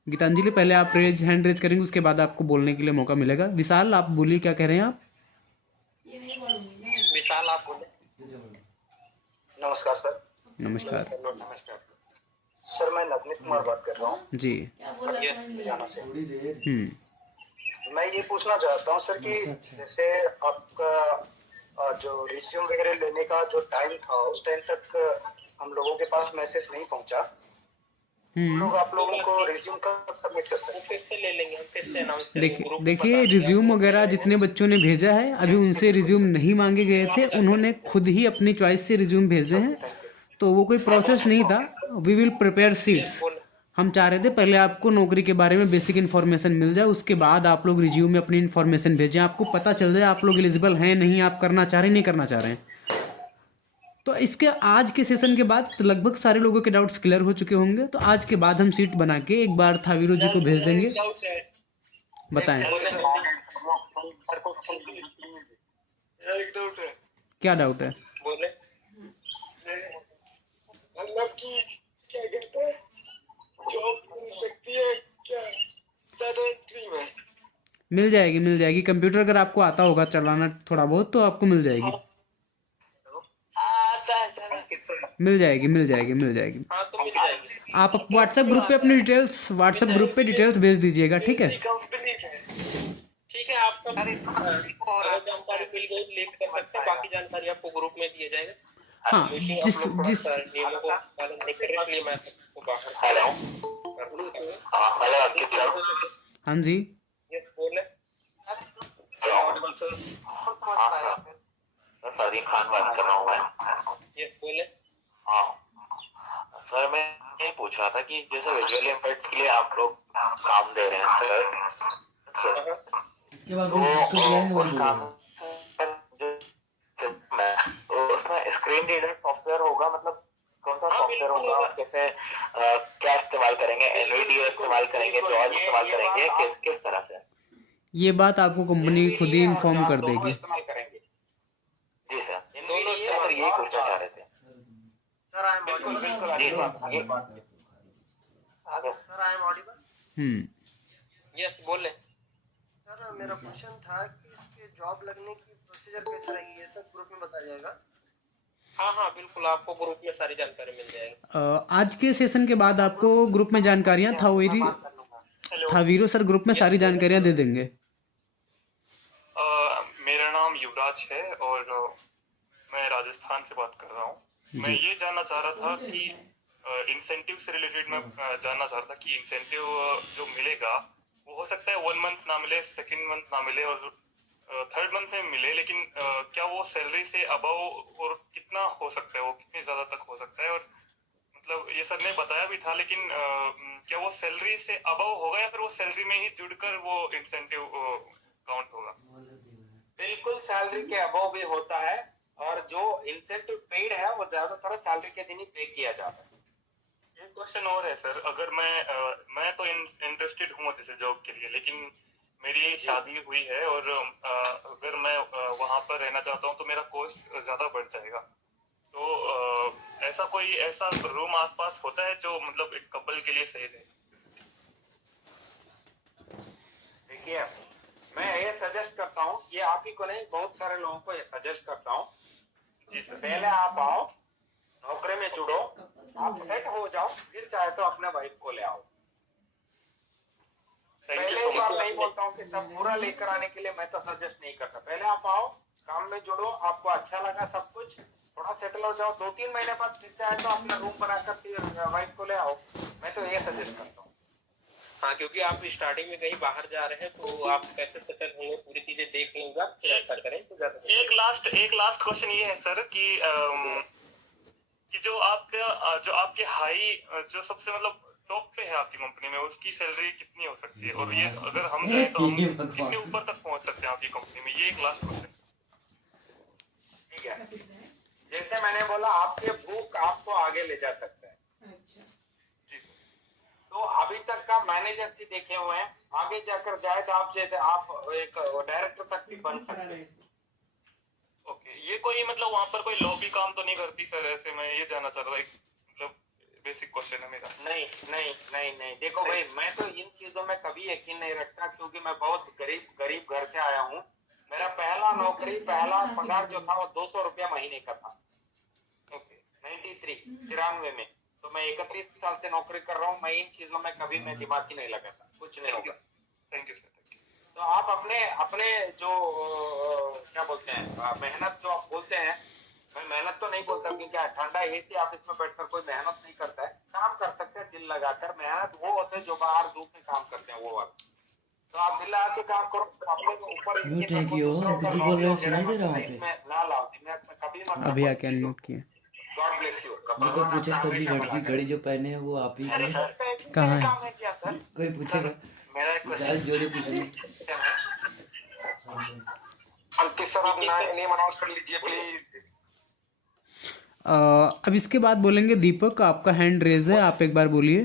गीतांजलि पहले आप हैंड रेज करेंगे, उसके बाद आपको बोलने के लिए मौका मिलेगा। विशाल आप बोलिए, क्या कह रहे हैं आप। विशाल आप बोले। नमस्कार सर। नमस्कार नमस्कार सर, मैं नवनीत कुमार बात कर रहा हूँ जी। लुधियाना से। थोड़ी देर मैं ये पूछना चाहता हूँ सर कि अच्छा। जैसे आपका जो रिज्यूम वगैरह लेने का जो टाइम था उस टाइम तक हम लोगों के पास मैसेज नहीं पहुंचा। हम लोग आप लोगों को रिज्यूम कब सबमिट कर सकते हैं? फिर से ले लेंगे, हम फिर से अनाउंस करेंगे ग्रुप में। देखिए रिज्यूम वगैरह जितने बच्चों ने भेजा है, अभी उनसे रिज्यूम नहीं मांगे गए थे, उन्होंने खुद ही अपनी चॉइस से रिज्यूम भेजे हैं, तो वो कोई प्रोसेस नहीं था। We will prepare seats. हम चाह रहे थे पहले आपको नौकरी के बारे में बेसिक इन्फॉर्मेशन मिल जाए, उसके बाद आप लोग रिज्यूम में अपनी इन्फॉर्मेशन भेजें, आपको पता चल जाए आप लोग एलिजिबल हैं नहीं, आप करना चाह रहे हैं नहीं करना चाह रहे हैं। तो इसके आज के सेशन के बाद लगभग सारे लोगों के डाउट्स क्लियर हो चुके होंगे, तो आज के बाद हम सीट बना के एक बार थावीरो जी को भेज देंगे। बताएं एक डाउट है। क्या डाउट है। बोले। मतलब कि क्या कहते हैं, जॉब मिल सकती है क्या डाटा एंट्री में? मिल जाएगी। कंप्यूटर अगर आपको आता होगा चलाना थोड़ा बहुत तो आपको मिल जाएगी। मिल जाएगी। हाँ तो मिल जाएगी। आप व्हाट्सएप ग्रुप पे अपनी डिटेल्स भेज दीजिएगा, ठीक है। ठीक है, आपका अगर जानकारी मिल गई लेट कर सकते हैं, बाकी जानकारी आपको ग्रुप में दिया जाएगा। हाँ, जिस नियमों को पालन नहीं कर रहे इसलिए मैं सबको बाहर हेलो अंकित सर। हाँ जी। यस बोले। फरदीन खान बात कर रहा हूँ मैं। यस बोले। हाँ सर, मैं ये पूछ रहा था कि जैसे विजुअली इम्पेयर्ड के लिए आप लोग काम दे रहे हैं सर, इसके बाद वो जिसको बुलाएंगे वही बोलेगा। तो उसमें स्क्रीन रीडर सॉफ्टवेयर होगा, मतलब कौन सा सॉफ्टवेयर होगा, जैसे क्या इस्तेमाल करेंगे, एनवीडियो इस्तेमाल करेंगे, जॉर्ज इस्तेमाल करेंगे, किस तरह से? ये बात आपको कंपनी खुद ही इन्फॉर्म कर देगी। इस्तेमाल करेंगे जी सर। दोनों सर ये पूछना चाह रहे थे सर आई एम बिल्कुल Audible. Sir, I am audible. Yes बोले। सर मेरा क्वेश्चन था कि इसके जॉब लगने की प्रोसीजर कैसे रहेगी, ये सब ग्रुप में बताया जाएगा? हाँ बिल्कुल, आपको ग्रुप में सारी जानकारी मिल जाएगी। आज के सेशन के बाद आपको ग्रुप में जानकारियाँ थावीरो सर ग्रुप में सारी जानकारियाँ दे देंगे। मेरा नाम युवराज है और मैं राजस्थान से बात कर रहा हूँ। मैं ये जानना चाह रहा था कि इंसेंटिव से रिलेटेड मैं जानना चाह रहा था कि इंसेंटिव जो मिलेगा वो हो सकता है 1 मंथ ना मिले, सेकंड मंथ ना मिले और थर्ड मंथ में मिले, लेकिन क्या वो सैलरी से अबव और कितना हो सकता है, वो कितनी ज्यादा तक हो सकता है? और मतलब ये सर ने बताया भी था, लेकिन क्या वो सैलरी से अबव होगा या फिर वो सैलरी में ही जुड़कर वो इंसेंटिव काउंट होगा? बिल्कुल सैलरी के अबव भी होता है और जो इंसेंटिव पेड है वो ज्यादातर सैलरी के दिन ही पे किया जाता है। एक क्वेश्चन और है सर, अगर मैं तो इंटरेस्टेड हूँ जैसे जॉब के लिए, लेकिन मेरी शादी हुई है और अगर मैं वहाँ पर रहना चाहता हूँ तो मेरा कॉस्ट ज्यादा बढ़ जाएगा। तो ऐसा रूम आसपास होता है जो मतलब एक कपल के लिए सही रहे? देखिए, मैं ये सजेस्ट करता हूँ, ये आप ही को नहीं बहुत सारे लोगों को ये सजेस्ट करता हूँ जी सर, पहले आप आओ, नौकरी में जुड़ो, आप सेट हो जाओ, फिर चाहे तो अपने वाइफ को ले आओ। पहले एक बार नहीं बोलता हूँ कि सब पूरा लेकर आने के लिए मैं तो सजेस्ट नहीं करता। पहले आप आओ, काम में जुड़ो, आपको अच्छा लगा सब कुछ, थोड़ा सेटल हो जाओ, 2-3 महीने बाद फिर चाहे तो अपना रूम बनाकर फिर वाइफ को ले आओ। मैं तो ये सजेस्ट करता हूँ। हाँ, क्योंकि आप स्टार्टिंग में कहीं बाहर जा रहे हैं तो आप कैसे सेटल होंगे, पूरी चीजें देख लेंगे, फिर ऐसा करें तो ज्यादा बेहतर एक लास्ट क्वेश्चन ये है सर कि जो आपके हाई जो सबसे मतलब टॉप पे है आपकी कंपनी में, उसकी सैलरी कितनी हो सकती है, और ये अगर हम चाहे तो हम कितने ऊपर तक पहुंच सकते हैं आपकी कंपनी में, ये एक लास्ट क्वेश्चन। ठीक है, जैसे मैंने बोला आपके बुक आपको आगे ले जा सकता है। जी सर। तो अभी तक का मैनेजर भी देखे हुए हैं, आगे जाकर जाए तो आप एक डायरेक्टर तक भी बन सकते हैं। ओके, ये कोई मतलब वहाँ पर कोई लॉबी काम तो नहीं करती सर? ऐसे मैं ये जानना चाह रहा था, मतलब बेसिक क्वेश्चन है मेरा। नहीं, देखो भाई, मैं तो इन चीजों में कभी यकीन नहीं रखता, क्योंकि मैं बहुत गरीब घर से आया हूँ। मेरा पहला पगार जो था वो 200 रुपया महीने का था। ओके, 93 में, तो मैं 31 साल से नौकरी कर रहा हूँ। मैं इन चीजों में कभी मैं दिमाग ही नहीं लगाता, कुछ नहीं होगा। Thank you sir. तो आप अपने जो क्या बोलते हैं मेहनत जो आप बोलते हैं, मैं मेहनत तो नहीं बोलता, क्योंकि ठंडा एसी ऑफिस में बैठकर कोई मेहनत नहीं करता है। काम कर सकते हैं दिल लगाकर। मेहनत वो होते हैं जो बाहर धूप में काम करते हैं, वो वाला। तो आप दिल लगा के काम करो, अपने को ऊपर म्यूट है कि हो बिल्कुल बोल रहे हो, सुनाई दे रहा हूँ पे। इसमें ना लाओ, दिमाग में कभी मत। अभी आके अनम्यूट किया। God bless you. मेरे को पूछे सर जी घड़ी जो पहने हैं वो आप ही की कहाँ है? काम है क्या सर? कोई पूछेगा मेरा एक ज्यादा जोड़े पूछेंगे। सर आप नेम अनाउंस कर लीजिए प्लीज। अब इसके बाद बोलेंगे दीपक, आपका हैंड रेज है, आप एक बार बोलिए।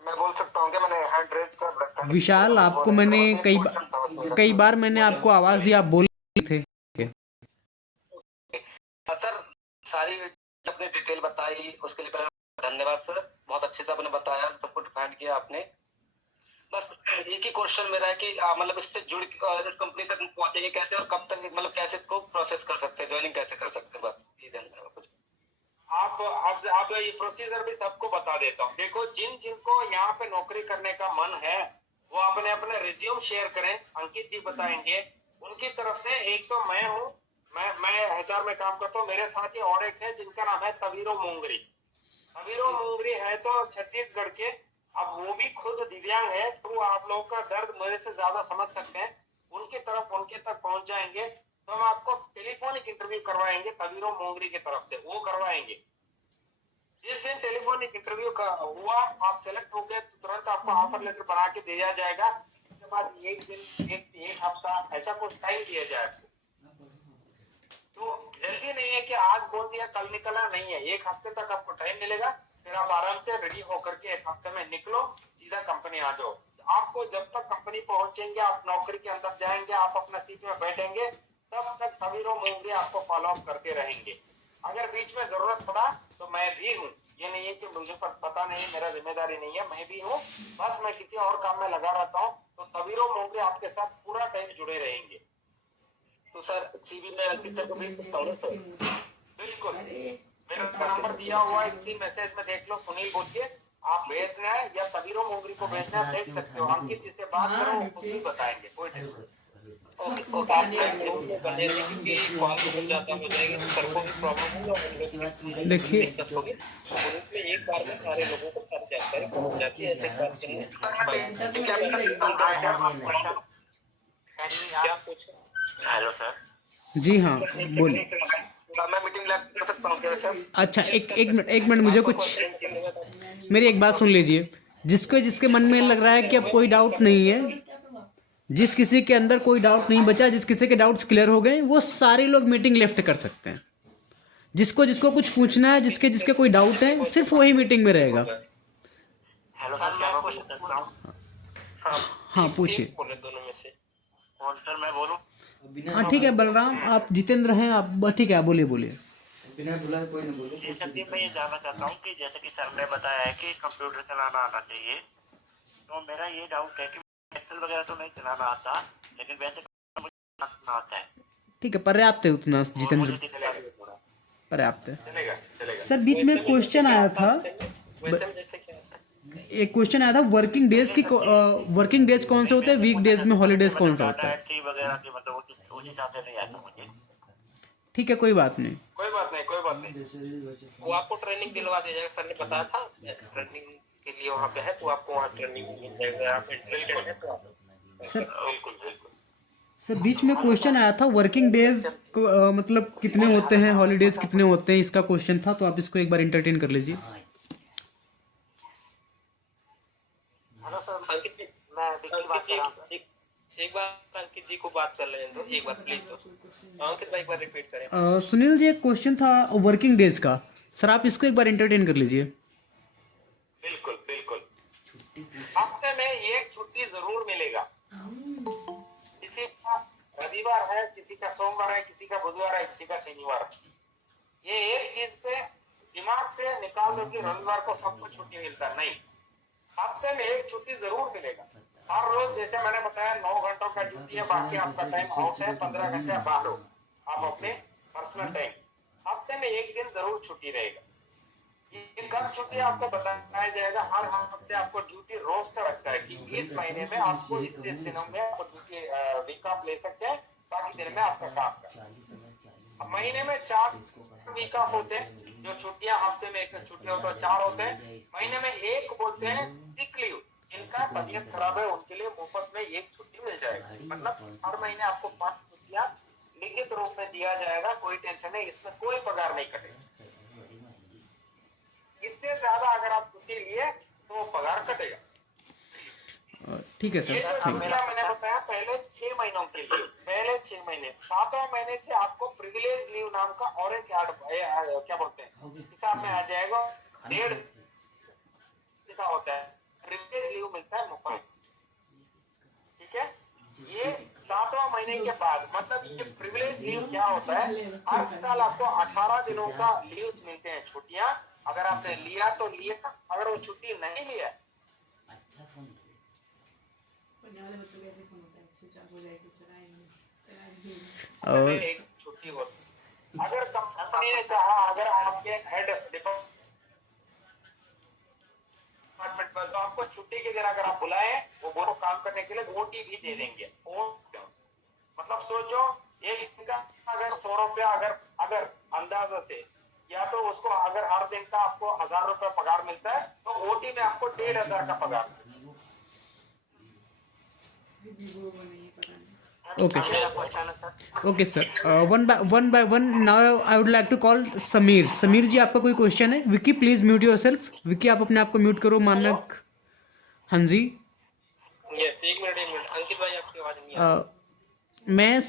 मैं बोल सकता हूँ क्या? मैंने हैंड रेज कर रखा है। विशाल, आपको मैंने कई बार मैंने आपको आवाज दी, आप बोल रहे थे। सर सारी अपनी डिटेल बताई, उसके लिए धन्यवाद सर, बहुत अच्छे से आपने बताया, सब कुछ डिफाइन किया आपने। बस एक ही क्वेश्चन मेरा है कि मतलब इससे जुड़ इस कंपनी तक पहुंचेंगे कैसे, और कब तक मतलब कैसे इसको प्रोसेस कर सकते हैं, ज्वाइनिंग कैसे कर सकते हैं, बस ये जानना है कुछ। आप ये प्रोसीजर भी सबको बता देता हूँ। देखो, जिनको यहाँ पे नौकरी करने का मन है वो अपने रिज्यूम शेयर करें, अंकित जी बताएंगे। उनकी तरफ से एक तो मैं हूँ, मैं HR में काम करता हूँ, मेरे साथ ही और एक है जिनका नाम है तवीरो मुंगरी। तवीरो मुंगरी है तो छत्तीसगढ़ के, अब वो भी खुद दिव्यांग है, तो आप लोगों का दर्द मेरे से ज्यादा समझ सकते हैं। उनके तक पहुंच जाएंगे तो हम आपको टेलीफोनिक इंटरव्यू करवाएंगे तवीरो मुंगरी की तरफ से, वो करवाएंगे। जिस दिन टेलीफोनिक इंटरव्यू का हुआ, आप सेलेक्ट हो गए तो तुरंत आपको ऑफर लेटर बना के दिया जाएगा। उसके बाद एक दिन एक हफ्ता ऐसा कुछ टाइम दिया जाएगा। तो जल्दी नहीं है कि आज बोल दिया कल निकला, नहीं है। एक हफ्ते तक आपको टाइम मिलेगा, फिर आप आराम से रेडी होकर के एक हफ्ते में निकलो, सीधा कंपनी आ जाओ। आपको जब तक कंपनी पहुंचेंगे, आप नौकरी के अंदर जाएंगे, आप अपना सीट में बैठेंगे, तब तक तवीरो मुंगरी आपको फॉलो अप करते रहेंगे। अगर बीच में जरूरत पड़ा तो मैं भी हूँ, ये नहीं है कि मुझे पता नहीं, मेरा जिम्मेदारी नहीं है, मैं भी हूँ। बस मैं किसी और काम में लगा रहता हूँ, तो तवीरो मुंगरी आपके साथ पूरा टाइम जुड़े रहेंगे। तो सर CV में अंकित सर को भेज सकता हूँ ना सर? बिल्कुल, मेरा नंबर दिया हुआ है, इसी मैसेज में देख लो, सुनील बोलिए। आप भेजना है या तवीरो मुंगरी को भेजना है, भेज सकते हो। अंकित जिससे बात करो वो खुद ही बताएंगे, कोई टेंशन। ओके, आप ग्रुप में बने रहिए, क्योंकि कॉल बहुत ज्यादा हो जाएगी तो सर को भी प्रॉब्लम होगी और हम लोग भी देखिए दिक्कत होगी। ग्रुप में एक बार में सारे लोगों को सारी जानकारी पहुंच जाती है। ऐसे कॉल करने क्या पूछे? Hello sir. जी हाँ, बोलिए। मैं मीटिंग लैब कर सकता हूँ क्या सर? अच्छा, एक मिनट मुझे कुछ, मेरी एक बात सुन लीजिए। जिसके मन में लग रहा है कि अब कोई डाउट नहीं है, जिस किसी के अंदर कोई डाउट नहीं बचा, जिस किसी के डाउट्स क्लियर हो गए, वो सारे लोग मीटिंग लेफ्ट कर सकते हैं। जिसको कुछ पूछना है, जिसके कोई डाउट है, सिर्फ वही मीटिंग में रहेगा। हेलो सर, क्या मैं पूछ सकता हूँ? हाँ, पूछिए। बोले दोनों में से कौन सर, मैं बोलूँ? हाँ ठीक है, बलराम, आप जितेंद्र हैं, आप ठीक है, बोलिए। बिना बुलाए कोई नहीं बोले। जी सर जी, मैं ये जानना चाहता हूँ कि जैसे कि सर ने बताया है कि कंप्यूटर चलाना आना चाहिए, तो मेरा ये डाउट है कि एक्सेल वगैरह तो नहीं चलाना आता, लेकिन वैसे मुझे चलाना आता है। ठीक है, पर्याप्त है उतना जितेंद्र, पर्याप्त है। सर बीच में क्वेश्चन आया था, एक क्वेश्चन आया था वर्किंग डेज की, वर्किंग डेज कौन से होते हैं, वीक डेज में हॉलीडेज कौन सा होता है? ठीक है, कोई बात नहीं। वो आपको ट्रेनिंग दिलवा दिया जाएगा, सर ने बताया था ट्रेनिंग के लिए वहाँ पे है तो आपको वहाँ ट्रेनिंग मिल जाएगा। आप इंटरेस्टेड है तो आप सर बिल्कुल बिल्कुल। सर बीच में क्वेश्चन आया था वर्किंग डेज मतलब कितने होते हैं, हॉलीडेज कितने होते हैं, इसका क्वेश्चन था, तो आप इसको एक बार इंटरटेन कर लीजिए। हेलो सर, अंकित जी, मैं विक्की बात कर रहा हूँ सर। एक बार अंकित जी को बात कर लेने दो, एक बार प्लीज दो। अंकित भाई एक बार रिपीट करें। सुनील जी एक क्वेश्चन था वर्किंग डेज का, सर आप इसको एक बार इंटरटेन कर लीजिए। बिल्कुल बिल्कुल। हफ्ते में एक छुट्टी जरूर मिलेगा। किसी का रविवार है, किसी का सोमवार है, किसी का बुधवार है, किसी का शनिवार है। ये एक चीज पे दिमाग से निकाल दो कि रविवार को सबको छुट्टी मिलता है, नहीं। हफ्ते में एक छुट्टी जरूर मिलेगा। हर रोज जैसे मैंने बताया 9 घंटों का ड्यूटी है, बाकी आपका टाइम आउट है, 15 घंटे बाहर हो आप अपने पर्सनल टाइम। हफ्ते में एक दिन जरूर छुट्टी रहेगा। ये कब छुट्टी आपको बताया जाएगा। हर हफ्ते आपको ड्यूटी रोस्टर रखता है कि इस महीने में आपको इस दिनों में आपको ड्यूटी वीक ऑफ ले सकते हैं, बाकी दिन में आपका काम कर। महीने में 4 वीक ऑफ होते हैं, जो छुट्टियां हफ्ते में एक छुट्टी हो तो 4 होते हैं। महीने में एक बोलते हैं सिक लीव, जिनका तबीयत खराब है उनके लिए मुफ्त में एक छुट्टी मिल जाएगी। मतलब हर महीने आपको 5 छुट्टियां लिखित रूप में दिया जाएगा। कोई टेंशन नहीं, इसमें कोई पगार नहीं कटेगा। इससे ज्यादा अगर आप छुट्टी लिए तो पगार कटेगा। ठीक है ये सर, जो थैंक यू। छुट्टियां मैंने बताया पहले 6 महीनों के लिए, पहले 6 महीने, 7वें महीने से आपको प्रिविलेज लीव नाम का और एक क्या बोलते हैं हिसाब में आ जाएगा। 1.5 ऐसा होता है, प्रिविलेज लीव मिलता है मुफ्त। ठीक है, ये 7वां महीने के बाद, मतलब ये प्रिविलेज लीव क्या होता है, हर साल आपको 18 दिनों का लीव मिलते हैं, छुट्टियां। अगर आपने लिया तो लिया, अगर वो छुट्टी नहीं लिया और एक छुट्टी होती। अगर कंपनी ने चाहा, अगर आपके हेड डिपार्टमेंट पर, तो आपको छुट्टी के दिन अगर आप बुलाए वो काम करने के लिए ओटी भी दे देंगे। मतलब सोचो एक दिन का अगर 100 रुपया अगर अंदाजा से, या तो उसको अगर हर दिन का आपको 1000 रुपया पगार मिलता है, तो ओटी में आपको 1500 का पगार। Okay sir, okay sir, one by one now I would like to call Sameer. Sameer ji आपका कोई क्वेश्चन है? Vicky please mute yourself. Vicky आप अपने आप को म्यूट करो। मानक, हाँ जी। यस, एक मिनट। अंकित भाई आपकी आवाज नहीं आ रही। मैं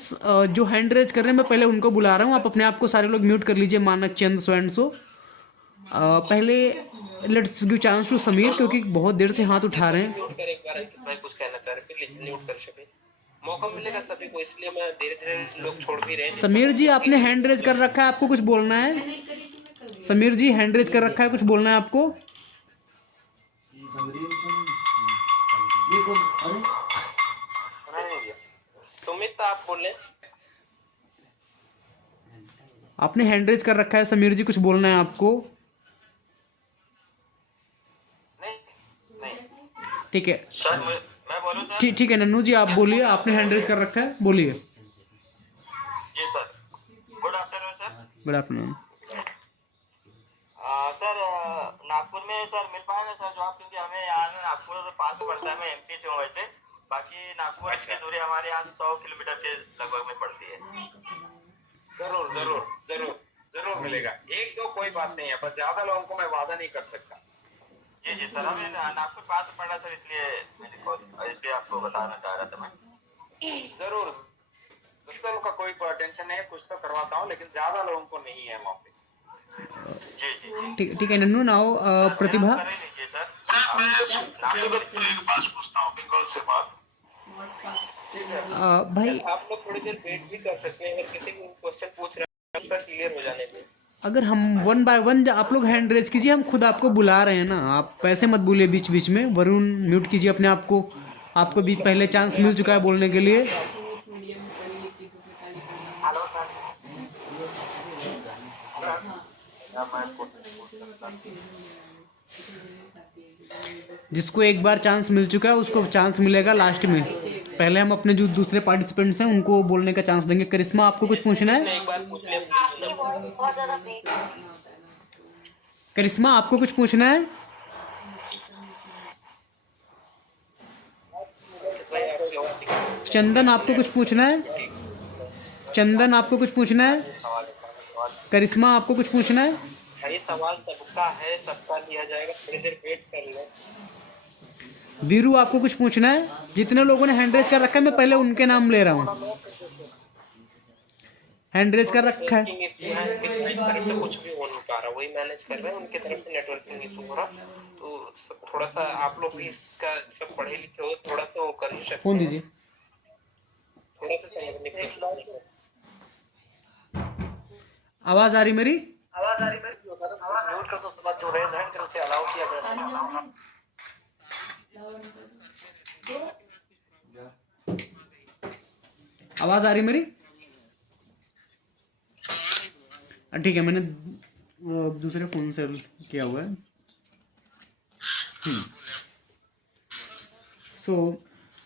जो हैंड रेज कर रहे हैं मैं पहले उनको बुला रहा हूँ, आप अपने आप को सारे लोग म्यूट कर लीजिए। मानक, चंद, सो एंड सो। पहले let's give chance to Sameer, क्योंकि बहुत देर से हाथ उठा रहे हैं। म्यूट कर एक बार, अंकित भाई कुछ कहना चाह रहे हैं, प्लीज म्यूट कर सके, मौका मिलेगा सभी को, इसलिए मैं धीरे-धीरे लोग छोड़ भी रहे हैं। समीर जी आपने हैंड रेज कर रखा है, आपको कुछ बोलना है? समीर जी हैंड रेज कर रखा है, कुछ बोलना है आपको? सुमित आप बोले, आपने हैंड रेज कर रखा है समीर जी, कुछ बोलना है आपको? ठीक है, सर मैं बोलूं सर? ठीक है नन्नू जी आप बोलिए, आपने हैंड रेज कर रखा है, बोलिए। जी sir, good afternoon sir. Good afternoon. Sir Nagpur में सर मिल पाएगा सर जॉब, क्योंकि हमें यहाँ नागपुर से पास में पड़ता है, मैं एमपी से हूँ वैसे। बाकी नागपुर की दूरी हमारे यहाँ 100 किलोमीटर के लगभग में पड़ती है। जरूर जरूर जरूर जरूर मिलेगा। एक दो कोई बात नहीं है, पर ज्यादा लोगों को मैं वादा नहीं कर सकता। जी सर, हमें नागपुर पास में पड़ा सर, इसलिए मैंने कॉल, इसलिए आपको बताना चाह रहा था मैं। जरूर, सिस्टम का कोई टेंशन नहीं है, कुछ तो करवाता हूँ, लेकिन ज्यादा लोगों को नहीं है वहाँ पे। जी ठीक है नन्नू। नाउ प्रतिभा। भाई आप लोग थोड़ी देर वेट भी कर सकते हैं, अगर किसी को क्वेश्चन पूछ रहे हैं उसका क्लियर हो जाने दें। अगर हम वन बाय वन आप लोग हैंड रेज कीजिए, हम खुद आपको बुला रहे हैं ना, आप पैसे मत बोलिए बीच बीच में। वरुण म्यूट कीजिए अपने आप को, आपको भी पहले चांस मिल चुका है बोलने के लिए। जिसको एक बार चांस मिल चुका है उसको चांस मिलेगा लास्ट में। पहले हम अपने जो दूसरे पार्टिसिपेंट्स हैं उनको बोलने का चांस देंगे। करिश्मा आपको कुछ पूछना है? बहुत ज्यादा करिश्मा आपको कुछ पूछना है? चंदन आपको कुछ पूछना है? चंदन आपको कुछ पूछना है? करिश्मा आपको कुछ पूछना है? ये सवाल सबका है, सबका दिया जाएगा, थोड़ी देर वेट कर लें। वीरू आपको कुछ पूछना है? जितने लोगों ने हैंड रेज कर रखा है मैं पहले उनके नाम ले रहा हूँ। हैंड रेज कर रखा है। तरफ से कुछ भी हो नहीं पा रहा, वही मैनेज कर रहे हैं, उनके तरफ से नेटवर्किंग इशू हो रहा, तो थोड़ा सा आप लोग भी इसका सब पढ़े लिखे हो, थोड़ा सा वो कर ही सकते हैं। फोन दीजिए। थोड़ा सा समझने की कोशिश करें। आवाज आ रही मेरी? आवाज आ रही मेरी? म्यूट कर दो, उसके बाद जो रेज हैंड कर उसे अलाउ किया जाए। आवाज आ रही मेरी? ठीक है, मैंने दूसरे फोन से किया हुआ है। सो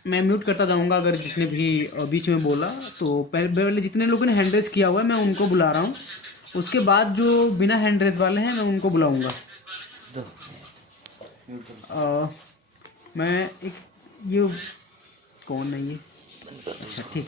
मैं म्यूट करता जाऊंगा अगर जिसने भी बीच में बोला तो। पहले जितने लोगों ने हैंड रेज किया हुआ है मैं उनको बुला रहा हूँ, उसके बाद जो बिना हैंड रेज वाले हैं मैं उनको बुलाऊंगा। मैं एक ये कौन है ये? अच्छा ठीक।